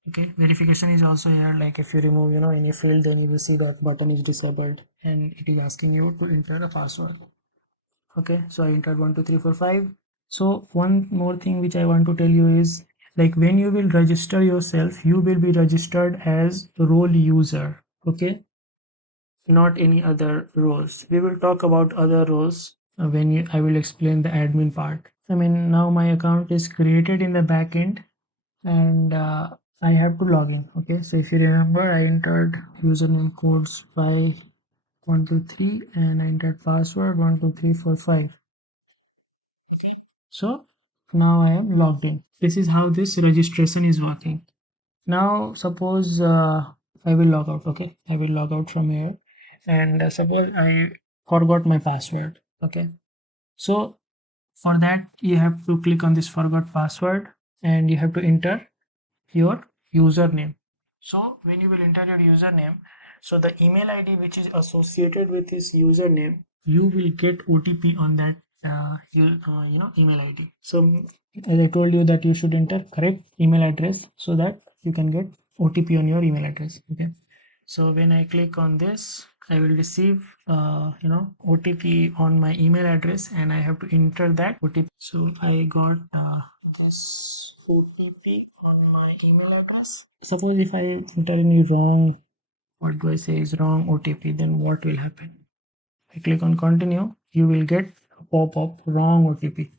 Okay, verification is also here, like if you remove any field, then you will see that button is disabled and it is asking you to enter a password. Okay, so I entered 12345. So one more thing which I want to tell you is, like when you will register yourself, you will be registered as role user. Okay, not any other roles. We will talk about other roles when I will explain the admin part. Now my account is created in the backend, and I have to log in. Okay, so if you remember, I entered username codes by 123 and I entered password 12345. So now I am logged in. This is how this registration is working. Now suppose I will log out. Okay, I will log out from here, and suppose I forgot my password. Okay, so for that you have to click on this forgot password, and you have to enter your username. So when you will enter your username, so the email ID which is associated with this username, you will get OTP on that email ID. So as I told you that you should enter correct email address so that you can get OTP on your email address. Okay. So when I click on this, I will receive OTP on my email address, and I have to enter that OTP. So I got this OTP on my email address. Suppose if I enter any wrong, what do I say is wrong OTP, then what will happen? I click on continue, you will get a pop-up wrong OTP.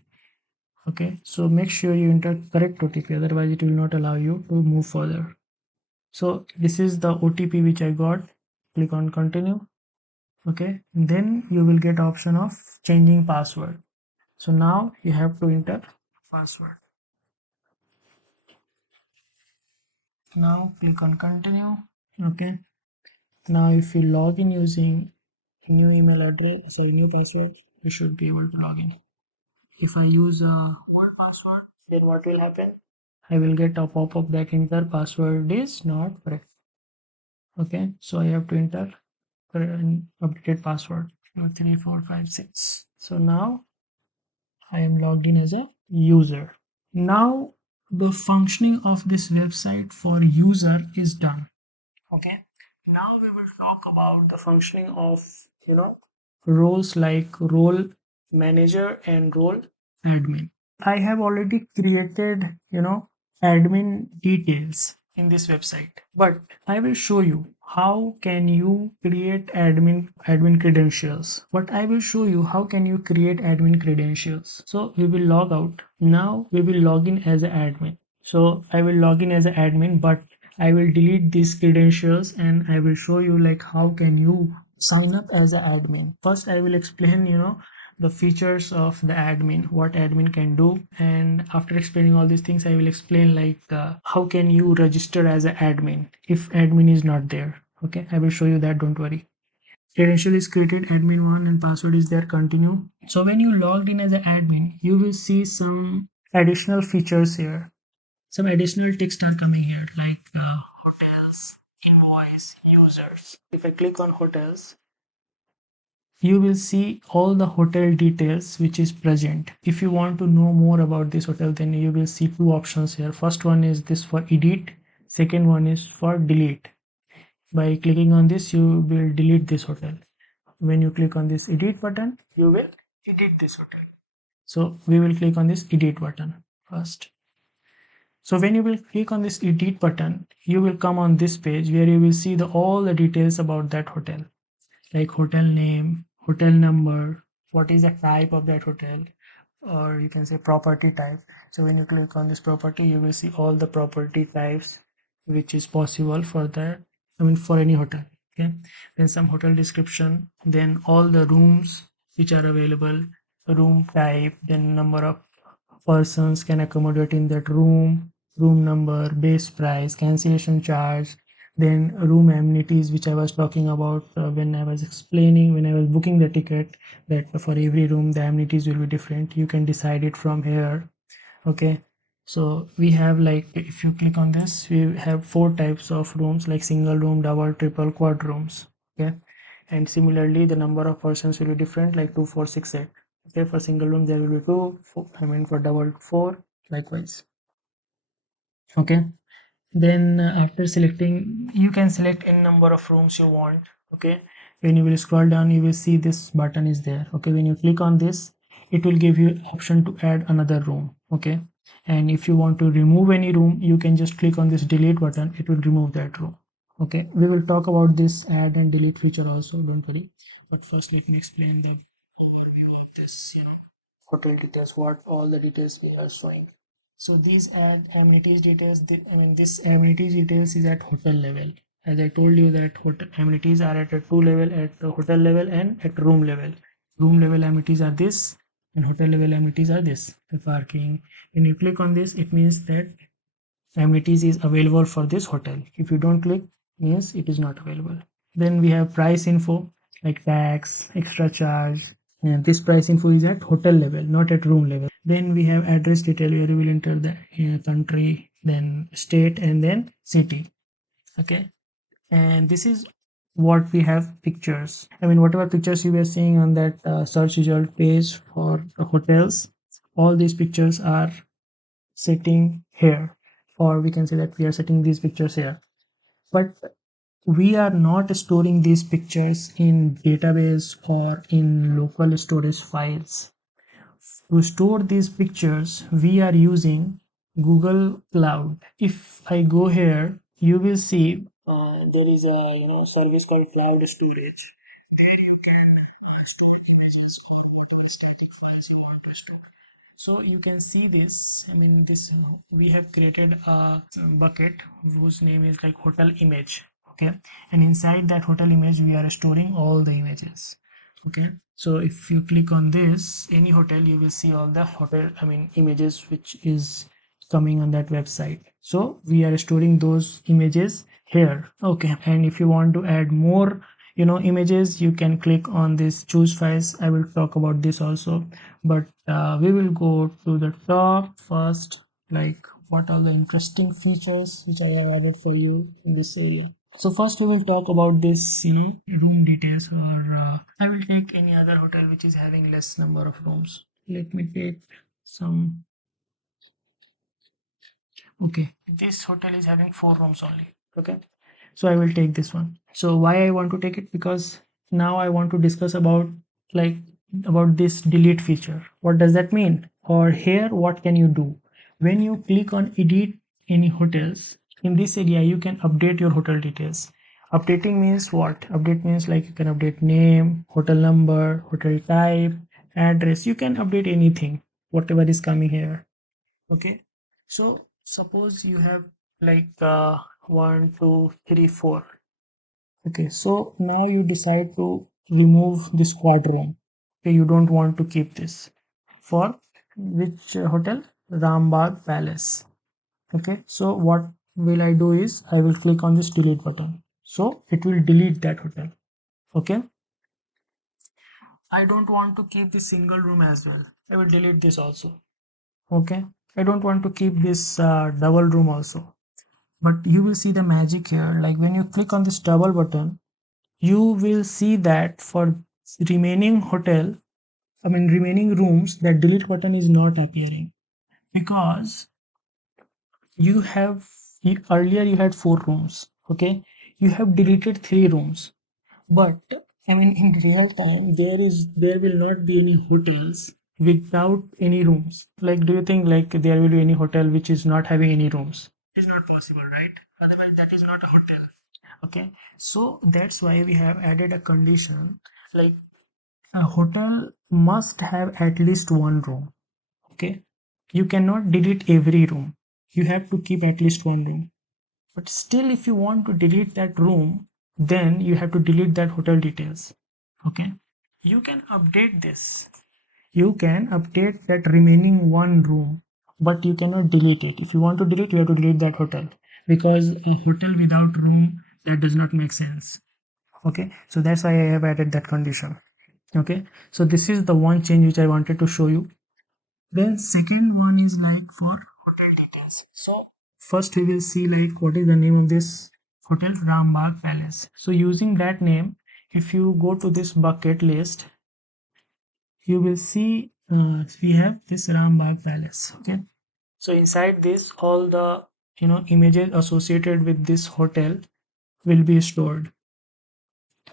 Okay, so make sure you enter correct OTP, otherwise it will not allow you to move further. So this is the OTP which I got. Click on continue. Okay, then you will get option of changing password. So now you have to enter password. Now click on continue. Okay, now if you log in using new email address, say new password, you should be able to log in. If I use a old password, then what will happen? I will get a pop-up that enter password is not correct. Okay, so I have to enter an updated password 3456. So now I am logged in as a user. Now the functioning of this website for user is done. Okay, now we will talk about the functioning of roles like role manager and role admin. I have already created admin details in this website, but I will show you how can you create admin credentials. But I will show you how can you create admin credentials. So we will log out. Now we will log in as an admin. So I will log in as an admin, but I will delete these credentials and I will show you like how can you sign up as an admin. First I will explain the features of the admin, what admin can do, and after explaining all these things I will explain like how can you register as an admin if admin is not there. Okay, I will show you that, don't worry. Credential is created, admin1 and password is there, continue. So when you logged in as an admin, you will see some additional features here. Some additional text are coming here like hotels, invoice, users. If I click on hotels, you will see all the hotel details which is present. If you want to know more about this hotel, then you will see two options here. First one is this for edit, second one is for delete. By clicking on this, you will delete this hotel. When you click on this edit button, you will edit this hotel. So we will click on this edit button first. So when you will click on this edit button, you will come on this page where you will see all the details about that hotel, like hotel name, hotel number, what is the type of that hotel, or you can say property type. So when you click on this property, you will see all the property types which is possible for that, I mean for any hotel. Okay, then some hotel description, then all the rooms which are available, room type, then number of persons can accommodate in that room, room number, base price, cancellation charge, then room amenities which I was talking about when I was explaining, when I was booking the ticket, that for every room the amenities will be different. You can decide it from here. Okay, so we have like, if you click on this, we have four types of rooms like single room, double, triple, quad rooms. Okay, and similarly the number of persons will be different like 2 4 6 8. Okay, for single room there will be 2 4, I mean for double 4, likewise. Okay, then after selecting, you can select any number of rooms you want. Okay, when you will scroll down, you will see this button is there. Okay, when you click on this, it will give you option to add another room. Okay, and if you want to remove any room, you can just click on this delete button, it will remove that room. Okay, we will talk about this add and delete feature also, don't worry. But first let me explain the overview of this hotel details, what all the details we are showing. So these add amenities details, I mean this amenities details is at hotel level. As I told you that hotel amenities are at a two level, at the hotel level and at room level. Room level amenities are this and hotel level amenities are this, the parking. When you click on this, it means that amenities is available for this hotel. If you don't click, means it is not available. Then we have price info like tax, extra charge, and this price info is at hotel level, not at room level. Then we have address detail where you will enter the country, then state, and then city. Okay, and this is what we have pictures. I mean, whatever pictures you were seeing on that search result page for the hotels, all these pictures are sitting here, or we can say that we are setting these pictures here. But we are not storing these pictures in database or in local storage files. To store these pictures, we are using Google Cloud. If I go here, you will see there is a service called cloud storage. Store images or static files you want to store. So you can see this. I mean, this we have created a bucket whose name is like hotel image. Okay, and inside that hotel image, we are storing all the images. Okay, so if you click on this, any hotel, you will see all the hotel, I mean, images which is coming on that website. So we are storing those images here. Okay, and if you want to add more images, you can click on this choose files. I will talk about this also, but we will go to the top first, like what are the interesting features which I have added for you in this area. So first we will talk about this room details, or I will take any other hotel which is having less number of rooms. Let me take some. Okay, this hotel is having 4 rooms only. Okay, so I will take this one. So why I want to take it, because now I want to discuss about, like, about this delete feature. What does that mean? Or here, what can you do when you click on edit any hotels? In this area you can update your hotel details. Updating means what? Update means like you can update name, hotel number, hotel type, address. You can update anything, whatever is coming here. Okay, so suppose you have like 1 2 3 4. Okay, so now you decide to remove this quad room. Okay, you don't want to keep this. For which hotel? Rambagh Palace. Okay, so what will I do is I will click on this delete button, so it will delete that hotel. Okay, I don't want to keep the single room as well. I will delete this also. Okay, I don't want to keep this double room also. But you will see the magic here, like when you click on this double button, you will see that for remaining hotel, I mean remaining rooms, that delete button is not appearing, because you have earlier you had 4 rooms. Okay, you have deleted 3 rooms, but I mean in real time there will not be any hotels without any rooms. Like, do you think like there will be any hotel which is not having any rooms? It's not possible, right? Otherwise that is not a hotel. Okay, so that's why we have added a condition, like a hotel must have at least 1 room. Okay, you cannot delete every room, you have to keep at least 1 room. But still, if you want to delete that room, then you have to delete that hotel details. Okay, you can update this, you can update that remaining 1 room, but you cannot delete it. If you want to delete, you have to delete that hotel, because a hotel without room, that does not make sense. Okay, so that's why I have added that condition. Okay, so this is the one change which I wanted to show you. Then second one is like for hotel details. So first we will see like what is the name of this hotel, Rambagh Palace. So using that name, if you go to this bucket list, you will see we have this Rambagh Palace. Okay, so inside this, all the images associated with this hotel will be stored.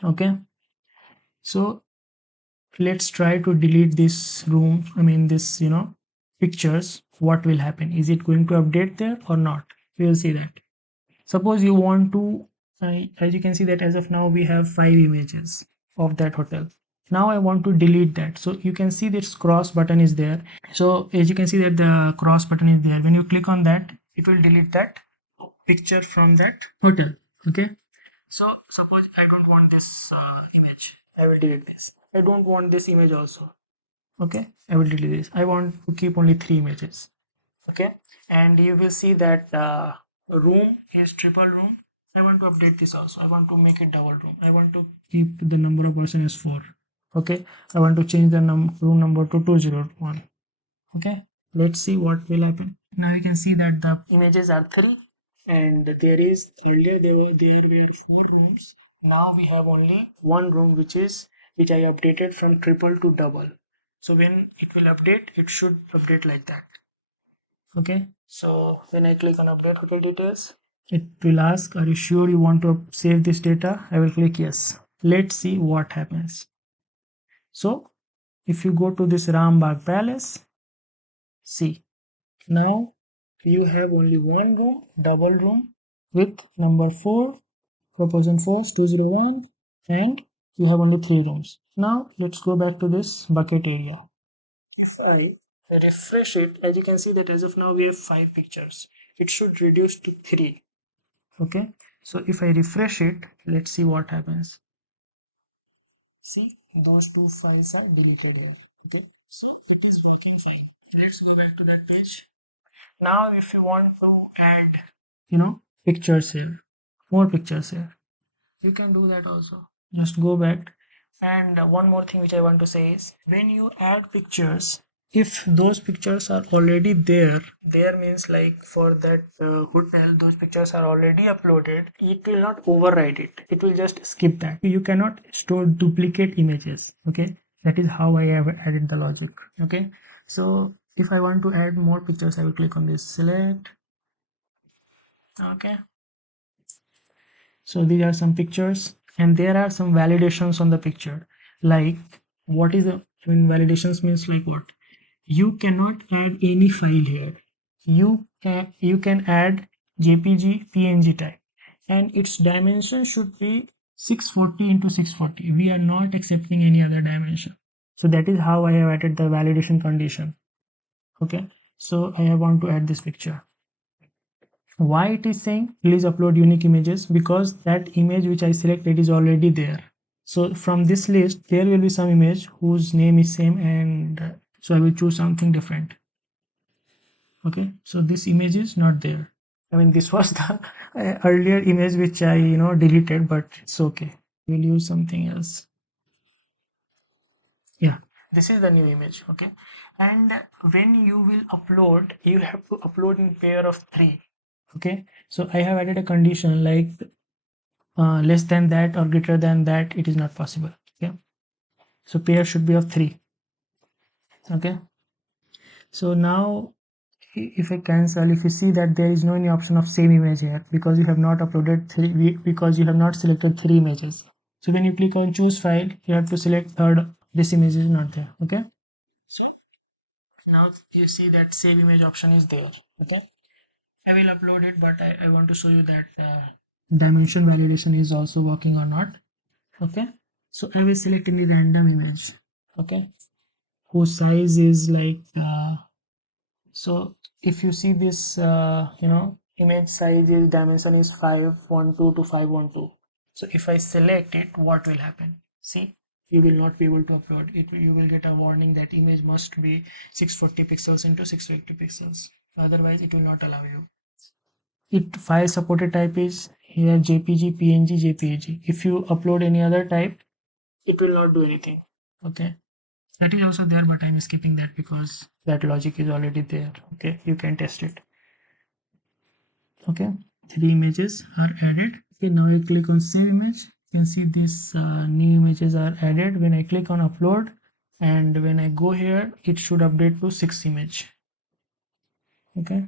Okay, so let's try to delete this room, I mean this pictures. What will happen? Is it going to update there or not? We will see that. Suppose you want to, as you can see that as of now we have 5 images of that hotel. Now I want to delete that, so you can see this cross button is there. So as you can see that the cross button is there, when you click on that, it will delete that picture from that hotel. Okay, so suppose I don't want this image, I will delete this. I don't want this image also. Okay, I will delete this. I want to keep only 3 images. Okay, and you will see that room is triple room. I want to update this also. I want to make it double room. I want to keep the number of person is 4. Okay, I want to change the room number to 201. Okay, let's see what will happen. Now you can see that the images are 3, and there is earlier there were 4 rooms. Now we have only one room, which I updated from triple to double. So when it will update, it should update like that. Okay, so when I click on update hotel details, it will ask, are you sure you want to save this data? I will click yes. Let's see what happens. So if you go to this Rambagh Palace, see, now you have only one room, double room with number 4, 4004, 201, and you have only 3 rooms. Now let's go back to this bucket area. If I refresh it, as you can see that as of now we have 5 pictures. It should reduce to 3. Okay, so if I refresh it, let's see what happens. See, those 2 files are deleted here. Okay, so it is working fine. Let's go back to that page. Now if you want to add, pictures here, more pictures here, you can do that also. Just go back. And one more thing which I want to say is, when you add pictures, if those pictures are already there means like for that hotel, those pictures are already uploaded, it will not override it. It will just skip that. You cannot store duplicate images. Okay, that is how I have added the logic. Okay, so if I want to add more pictures, I will click on this select. Okay, so these are some pictures, and there are some validations on the picture. Like, what is the validations means like what? You cannot add any file here. You can add JPG, PNG type, and its dimension should be 640 into 640. We are not accepting any other dimension. So that is how I have added the validation condition. Okay, so I want to add this picture. Why it is saying please upload unique images? Because that image which I selected is already there. So from this list there will be some image whose name is same, and so I will choose something different. Okay, so this image is not there. I mean, this was the earlier image which I deleted, but it's okay. We'll use something else. Yeah, this is the new image. Okay, and when you will upload, you have to upload in pair of 3. Okay, so I have added a condition like less than that or greater than that, it is not possible. Okay, so pair should be of 3. Okay, so now if I cancel, if you see that there is no any option of same image here, because you have not uploaded 3, because you have not selected 3 images. So when you click on choose file, you have to select third. This image is not there. Okay, now you see that save image option is there. Okay, I will upload it, but I want to show you that dimension validation is also working or not. Okay, so I will select any random image. Okay, whose size is like so if you see this image size is dimension is 512 to 512. So if I select it, what will happen? See, you will not be able to upload it. You will get a warning that image must be 640 pixels into 650 pixels, otherwise it will not allow you. It file supported type is here JPG, PNG, JPEG. If you upload any other type, it will not do anything. Okay, that is also there, but I'm skipping that because that logic is already there. Okay, you can test it. Okay, 3 images are added. Okay, now you click on save image. You can see these new images are added. When I click on upload, and when I go here, it should update to 6 image. Okay,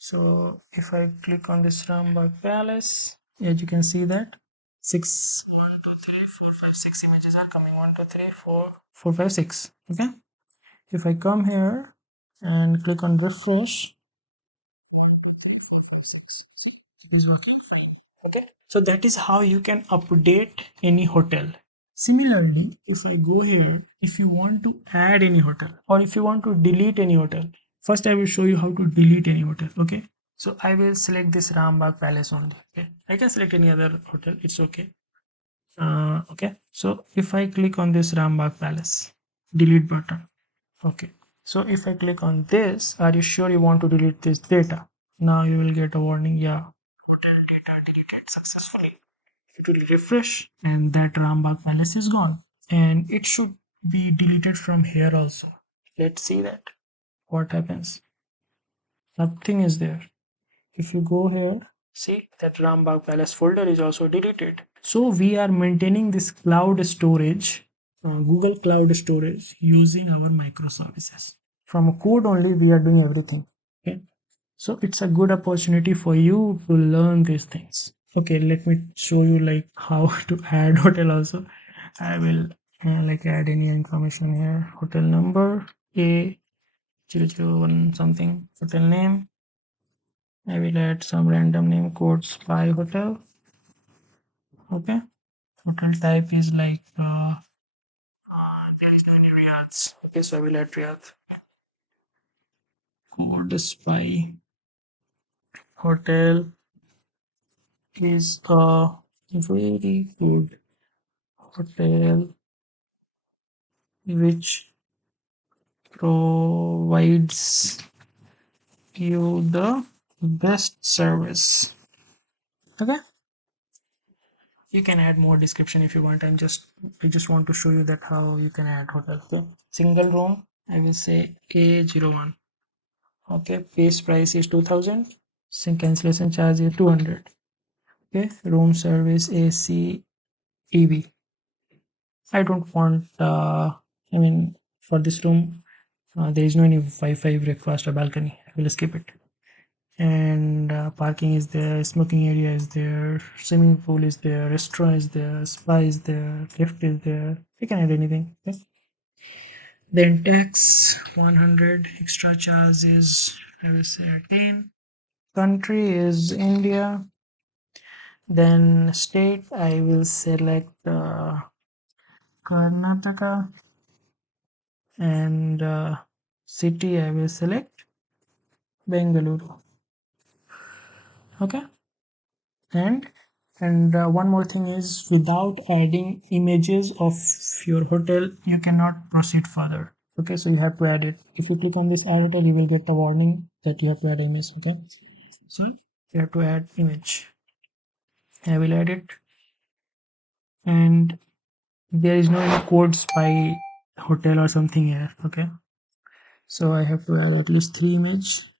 so if I click on this Rambagh Palace, as you can see that 6 1 2 3 4 5 6 images are coming. 1 2 3 4 4 5 6. Okay, if I come here and click on refresh, it is working. Okay, so that is how you can update any hotel. Similarly, if I go here, if you want to add any hotel or if you want to delete any hotel, first I will show you how to delete any hotel. Okay, so I will select this Rambagh Palace only. Okay, I can select any other hotel, it's okay. Okay, so if I click on this Rambagh Palace delete button, okay, so if I click on this, are you sure you want to delete this data? Now you will get a warning, yeah, hotel data deleted successfully. It will refresh and that Rambagh Palace is gone, and it should be deleted from here also. Let's see that what happens. Nothing is there. If you go here, See that Rambagh Palace folder is also deleted. So we are maintaining this cloud storage, Google Cloud Storage using our microservices. From a code only, we are doing everything. Okay. So it's a good opportunity for you to learn these things. Okay, let me show you like how to add hotel also. I will like add any information here. Hotel number A001 something. Hotel name. I will add some random name code spy hotel. Okay. Hotel type is like there is no any Riyadh. Okay, so I will add Riyadh. Code spy hotel is a very good hotel which provides you the best service. Okay, you can add more description if you want. I just want to show you that how you can add hotel. Okay, single room I will say A01. Okay, base price is 2000, cancellation charge is 200. Okay, room service AC TV. I don't want I mean for this room there is no any Wi-Fi, breakfast or balcony. I will skip it. And parking is there, smoking area is there, swimming pool is there, restaurant is there, spa is there, lift is there. You can add anything. Okay? Then tax 100, extra charge is I will say 10. Country is India. Then state I will select Karnataka, and city I will select Bengaluru. Okay, and one more thing is, without adding images of your hotel you cannot proceed further. Okay, so you have to add it. If you click on this add hotel, you will get a warning that you have to add image. Okay, so you have to add image. I will add it, and there is no any codes by hotel or something here. Okay, so I have to add at least 3 image.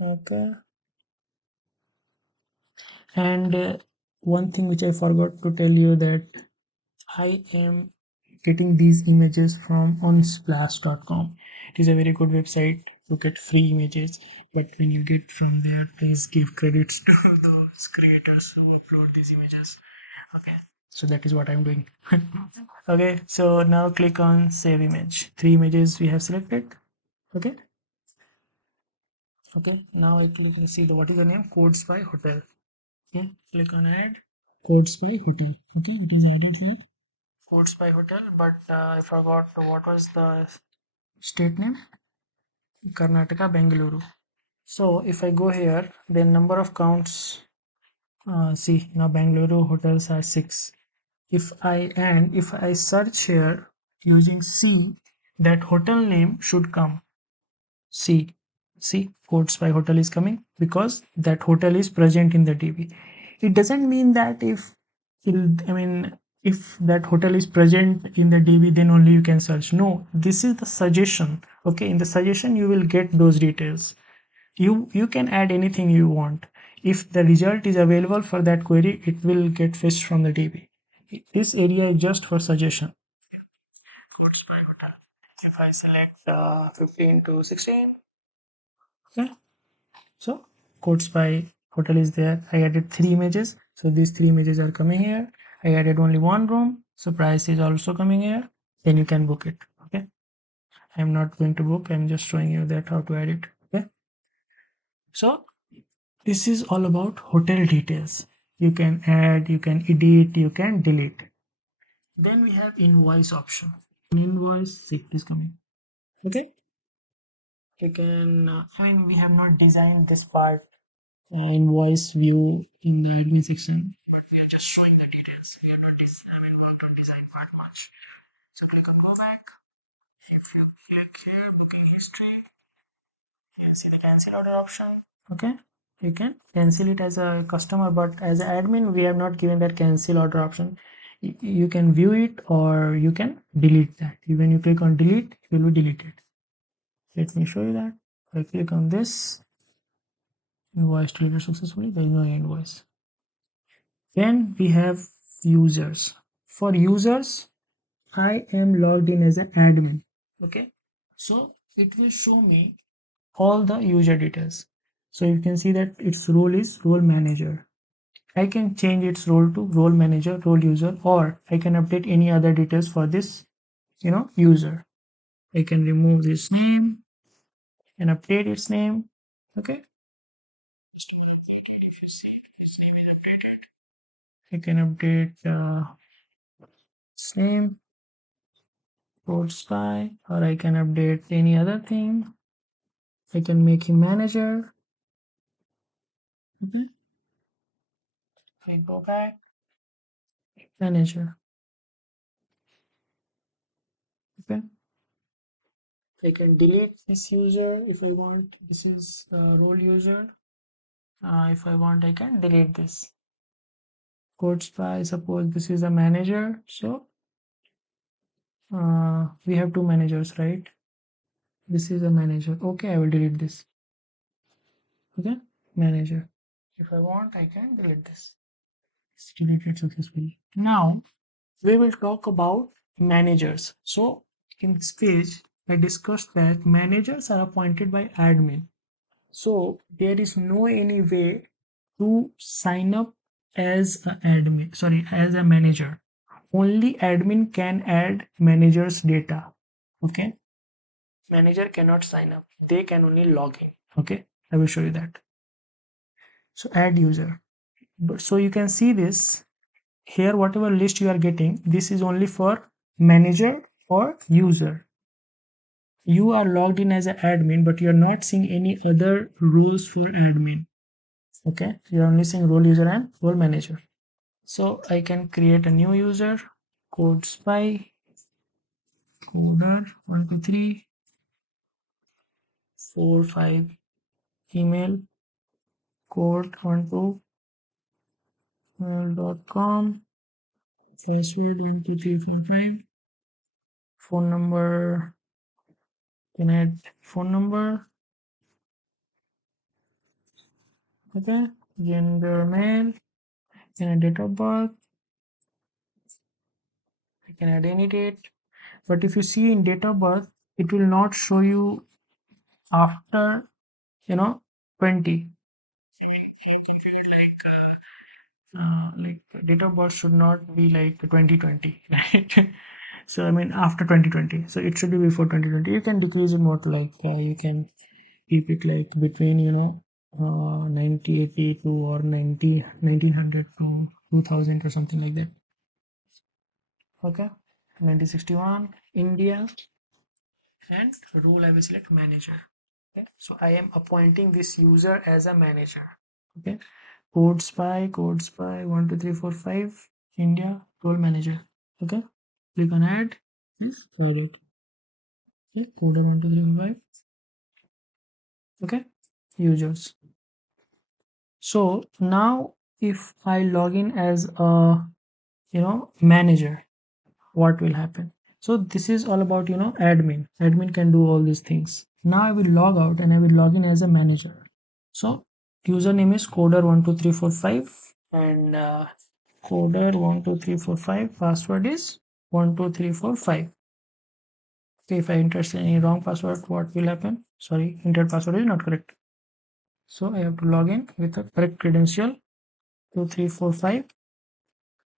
Okay, and one thing which I forgot to tell you, that I am getting these images from onsplash.com. It is a very good website to get free images, but when you get from there, please give credits to those creators who upload these images. Okay, so that is what I'm doing. Okay, so now click on save image. 3 images we have selected. Okay, okay, now I click and see the what is the name, codes by hotel. Okay, click on add codes by hotel. Okay, it is added here, codes by hotel, but I forgot what was the state name. Karnataka, Bengaluru. So if I go here, then number of counts, see now Bengaluru hotels are 6. If I search here using C, that hotel name should come. See, codes by hotel is coming because that hotel is present in the DB. It doesn't mean that if that hotel is present in the DB, then only you can search. No, this is the suggestion. Okay, in the suggestion you will get those details. You can add anything you want. If the result is available for that query, it will get fetched from the DB. This area is just for suggestion. Codes by hotel. If I select 15 to 16. Okay, so codes by hotel is there. I added 3 images, so these 3 images are coming here. I added only one room, so price is also coming here. Then you can book it. Okay, I'm not going to book, I'm just showing you that how to add it. Okay, so this is all about hotel details. You can add, you can edit, you can delete. Then we have invoice option. Invoice, see it is coming. Okay, you can we have not designed this part, invoice view in the admin section, but we are just showing the details. We are not worked on design part much. So click on go back. If you click here, booking history, you can see the cancel order option. Okay, you can cancel it as a customer, but as an admin we have not given that cancel order option. You can view it or you can delete that. When you click on delete, it will be deleted. Let me show you that. I click on this, Invoice deleted successfully. There is no invoice. Then we have users. For users, I am logged in as an admin. Okay, so it will show me all the user details. So you can see that its role is role manager. I can change its role to role manager, role user, or I can update any other details for this, user. I can remove this name and update its name. Okay. If you see its name is updated, I can update its name, code spy, or I can update any other thing. I can make him manager. Okay. I go back, manager. Okay. I can delete this user if I want. This is role user. If I want, I can delete this. Code spy, suppose this is a manager. So we have two managers, right? This is a manager. Okay, I will delete this. Okay, manager. If I want, I can delete this. It's deleted successfully. Now we will talk about managers. So in this page, I discussed that managers are appointed by admin. So there is no any way to sign up as a admin, sorry, as a manager. Only admin can add manager's data. Okay. Manager cannot sign up. They can only log in. Okay. I will show you that. So add user. So you can see this here, whatever list you are getting, this is only for manager or user. You are logged in as an admin, but you are not seeing any other roles for admin. Okay, you are only seeing role user and role manager. So I can create a new user, code spy, coder 12345, email code 12mail.com, password 12345, phone number, can add phone number. Okay, gender male, can add date of birth, I can add any date. But if you see in date of birth, it will not show you after 20. Like date of birth should not be like 2020, right? So I mean after 2020, so it should be before 2020. You can decrease it more to like you can keep it like between 1982 or 1900 to 2000 or something like that. Okay, 1961, India, and role I will select manager. Okay, so I am appointing this user as a manager. Okay, code spy 12345, India, role manager. Okay, click on add. Correct. Okay, coder 12345. Okay, users. So now if I log in as a manager, what will happen? So this is all about admin can do all these things. Now I will log out and I will log in as a manager. So username is coder12345 and coder12345, password is 12345. Okay, if I enter any wrong password, what will happen? Sorry, entered password is not correct. So I have to log in with a correct credential, 2345,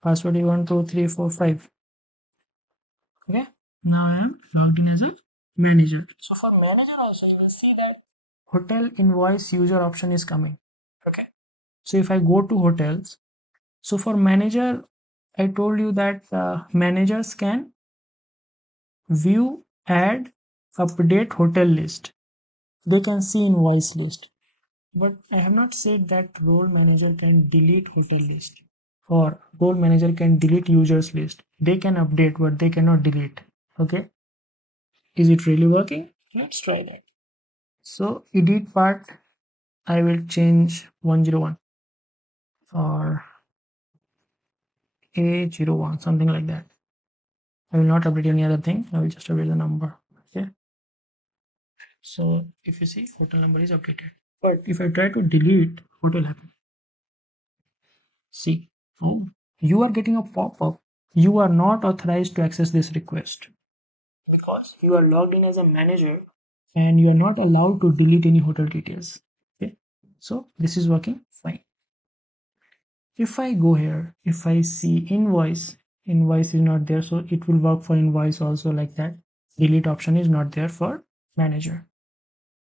password is 12345. Okay, now I am logged in as a manager. So for manager also you will see that hotel invoice user option is coming. Okay, so if I go to hotels, so for manager I told you that managers can view, add, update hotel list. They can see invoice list, but I have not said that role manager can delete hotel list or role manager can delete users list. They can update but they cannot delete. Okay, is it really working? Let's try that. So edit part I will change 101 or A01, something like that. I will not update any other thing. I will just update the number. Okay, so if you see hotel number is updated. But if I try to delete, what will happen? See, oh, you are getting a pop-up. You are not authorized to access this request because you are logged in as a manager and you are not allowed to delete any hotel details. Okay, so this is working fine. If I go here, if I see invoice is not there, so it will work for invoice also like that. Delete option is not there for manager.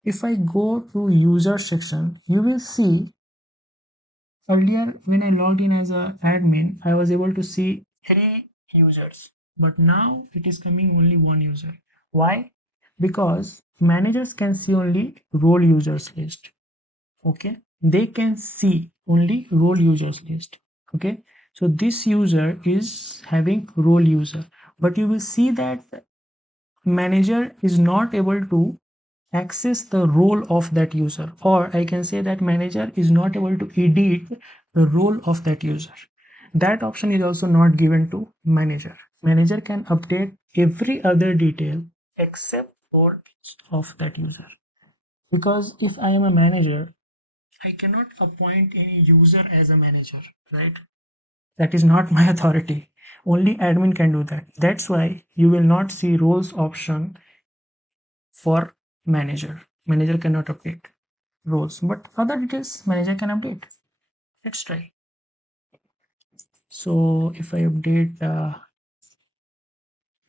If I go to user section, you will see earlier when I logged in as a admin, I was able to see 3 users, but now it is coming only 1 user. Why? Because managers can see only role users list. Okay, they can see only role users list. Okay, so this user is having role user, but you will see that manager is not able to access the role of that user, or I can say that manager is not able to edit the role of that user. That option is also not given to manager. Manager can update every other detail except role of that user, because if I am a manager, I cannot appoint any user as a manager, right? That is not my authority. Only admin can do that. That's why you will not see roles option for manager. Manager cannot update roles, but other details manager can update. Let's try. So if I update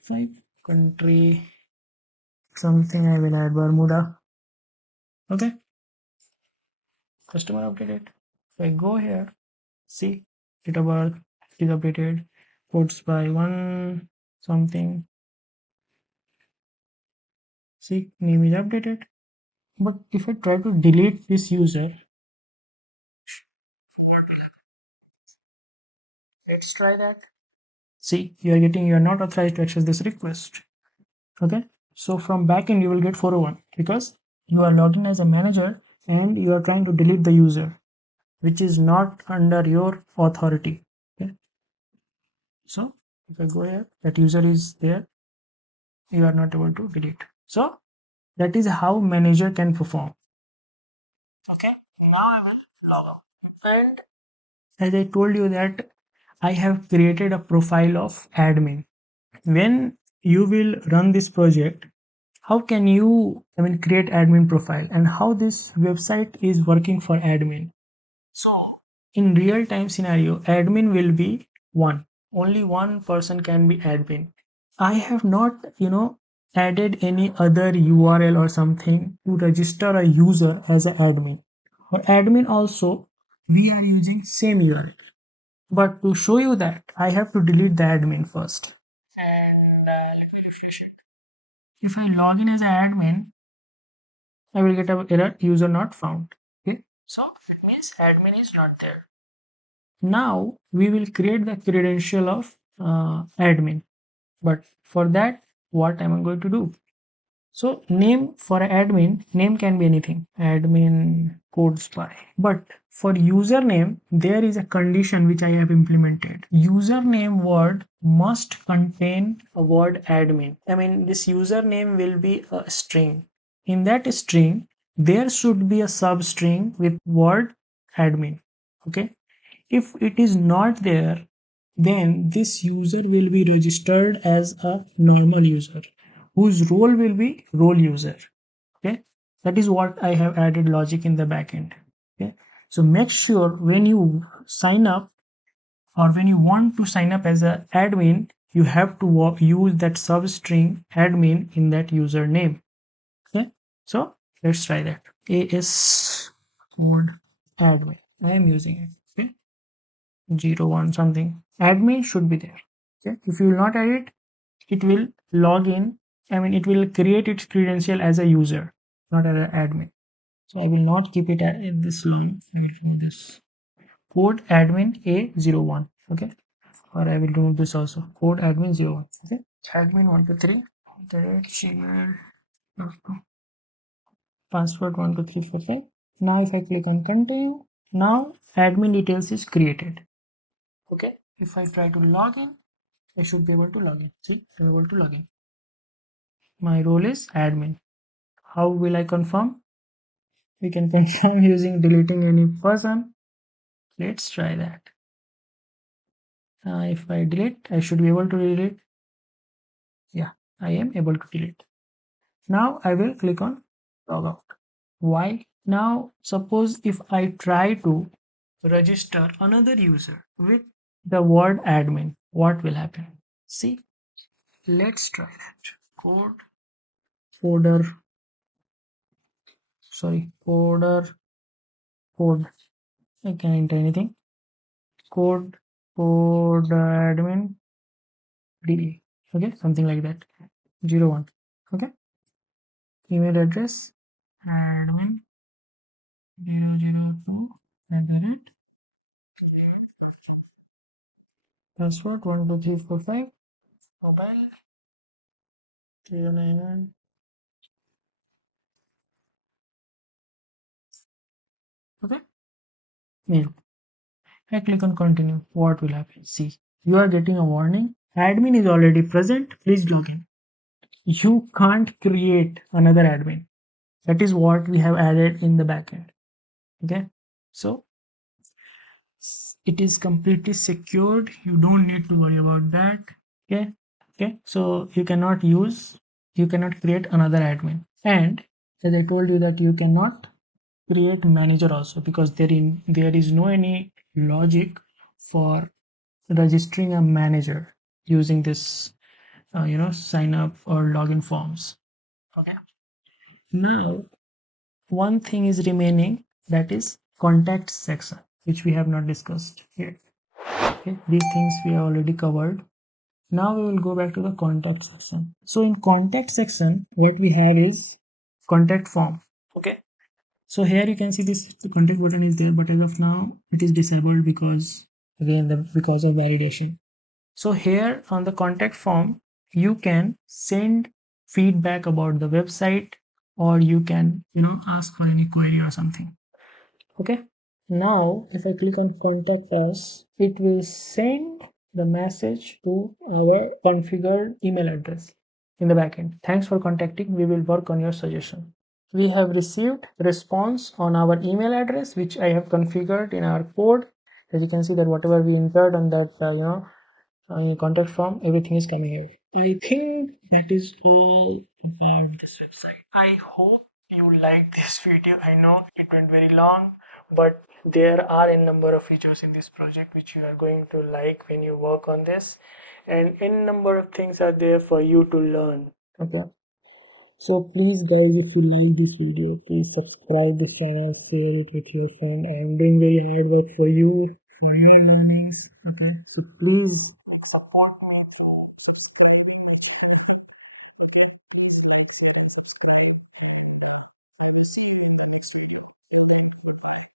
5 country something, I will add Bermuda. Okay, customer updated. If I go here, see date of birth is updated, codes by one something. See, name is updated. But if I try to delete this user, let's try that. See, you are not authorized to access this request. Okay, so from backend you will get 401 because you are logged in as a manager and you are trying to delete the user, which is not under your authority. Okay, so if I go here, that user is there, you are not able to delete. So that is how manager can perform. Okay, now I will log out. And as I told you that I have created a profile of admin. When you will run this project, how can you create admin profile and how this website is working for admin? So in real time scenario, admin will be one. Only one person can be admin. I have not added any other URL or something to register a user as an admin. For admin also, we are using same URL. But to show you that, I have to delete the admin first. And let me refresh it. If I log in as an admin, I will get an error, user not found. Okay, so it means admin is not there. Now we will create the credential of admin. But for that, what am I going to do? So name for admin, name can be anything. Admin code spy. But for username, there is a condition which I have implemented. Username word must contain a word admin. This username will be a string. In that string, there should be a substring with word admin. Okay. If it is not there, then this user will be registered as a normal user whose role will be role user. Okay, that is what I have added logic in the backend. Okay, so make sure when you sign up or when you want to sign up as an admin, you have to use that substring admin in that username. Okay, so let's try that. AS code admin, I am using it. Okay, 01 something admin should be there. Okay, if you will not add it, it will log in. It will create its credential as a user, not as an admin. So I will not keep it in this long. I will remove this code admin A01. Okay, or I will remove this also, code admin 01. Okay, admin 123 gmail.com, password 12345. Now if I click on continue, now admin details is created. Okay, if I try to log in, I should be able to log in. See, I'm able to log in. My role is admin. How will I confirm? We can confirm using deleting any person. Let's try that. If I delete, I should be able to delete. Yeah, I am able to delete. Now I will click on logout. Why? Now suppose if I try to register another user with the word admin, what will happen? See, let's try that. Code folder, sorry, folder code. I can enter anything. Code admin DE. Okay, something like that. 01. Okay, email address admin 002 at the rate password 12345 mobile 091. Okay, mail. I click on continue. What will happen? See, you are getting a warning. Admin is already present. Please log in. You can't create another admin. That is what we have added in the backend. Okay, so it is completely secured. You don't need to worry about that. Okay, okay. So you cannot create another admin. And as I told you that you cannot create manager also because there is no any logic for registering a manager using this sign up or login forms. Okay, now one thing is remaining, that is contact section, which we have not discussed here. Okay, these things we have already covered. Now we will go back to the contact section. So in contact section what we have is contact form. Okay, so here you can see this, the contact button is there, but as of now it is disabled because again because of validation. So here on the contact form, you can send feedback about the website, or you can, ask for any query or something. Okay. Now, if I click on contact us, it will send the message to our configured email address in the backend. Thanks for contacting. We will work on your suggestion. We have received response on our email address, which I have configured in our code. As you can see that whatever we entered on that, contact form, everything is coming here. I think that is all about this website. I hope you liked this video. I know it went very long, but there are a number of features in this project which you are going to like when you work on this, and a number of things are there for you to learn. Okay. So please guys, if you like this video, please subscribe this channel, share it with your friend. I am doing very hard work for you, for your learnings. Okay. So please support me.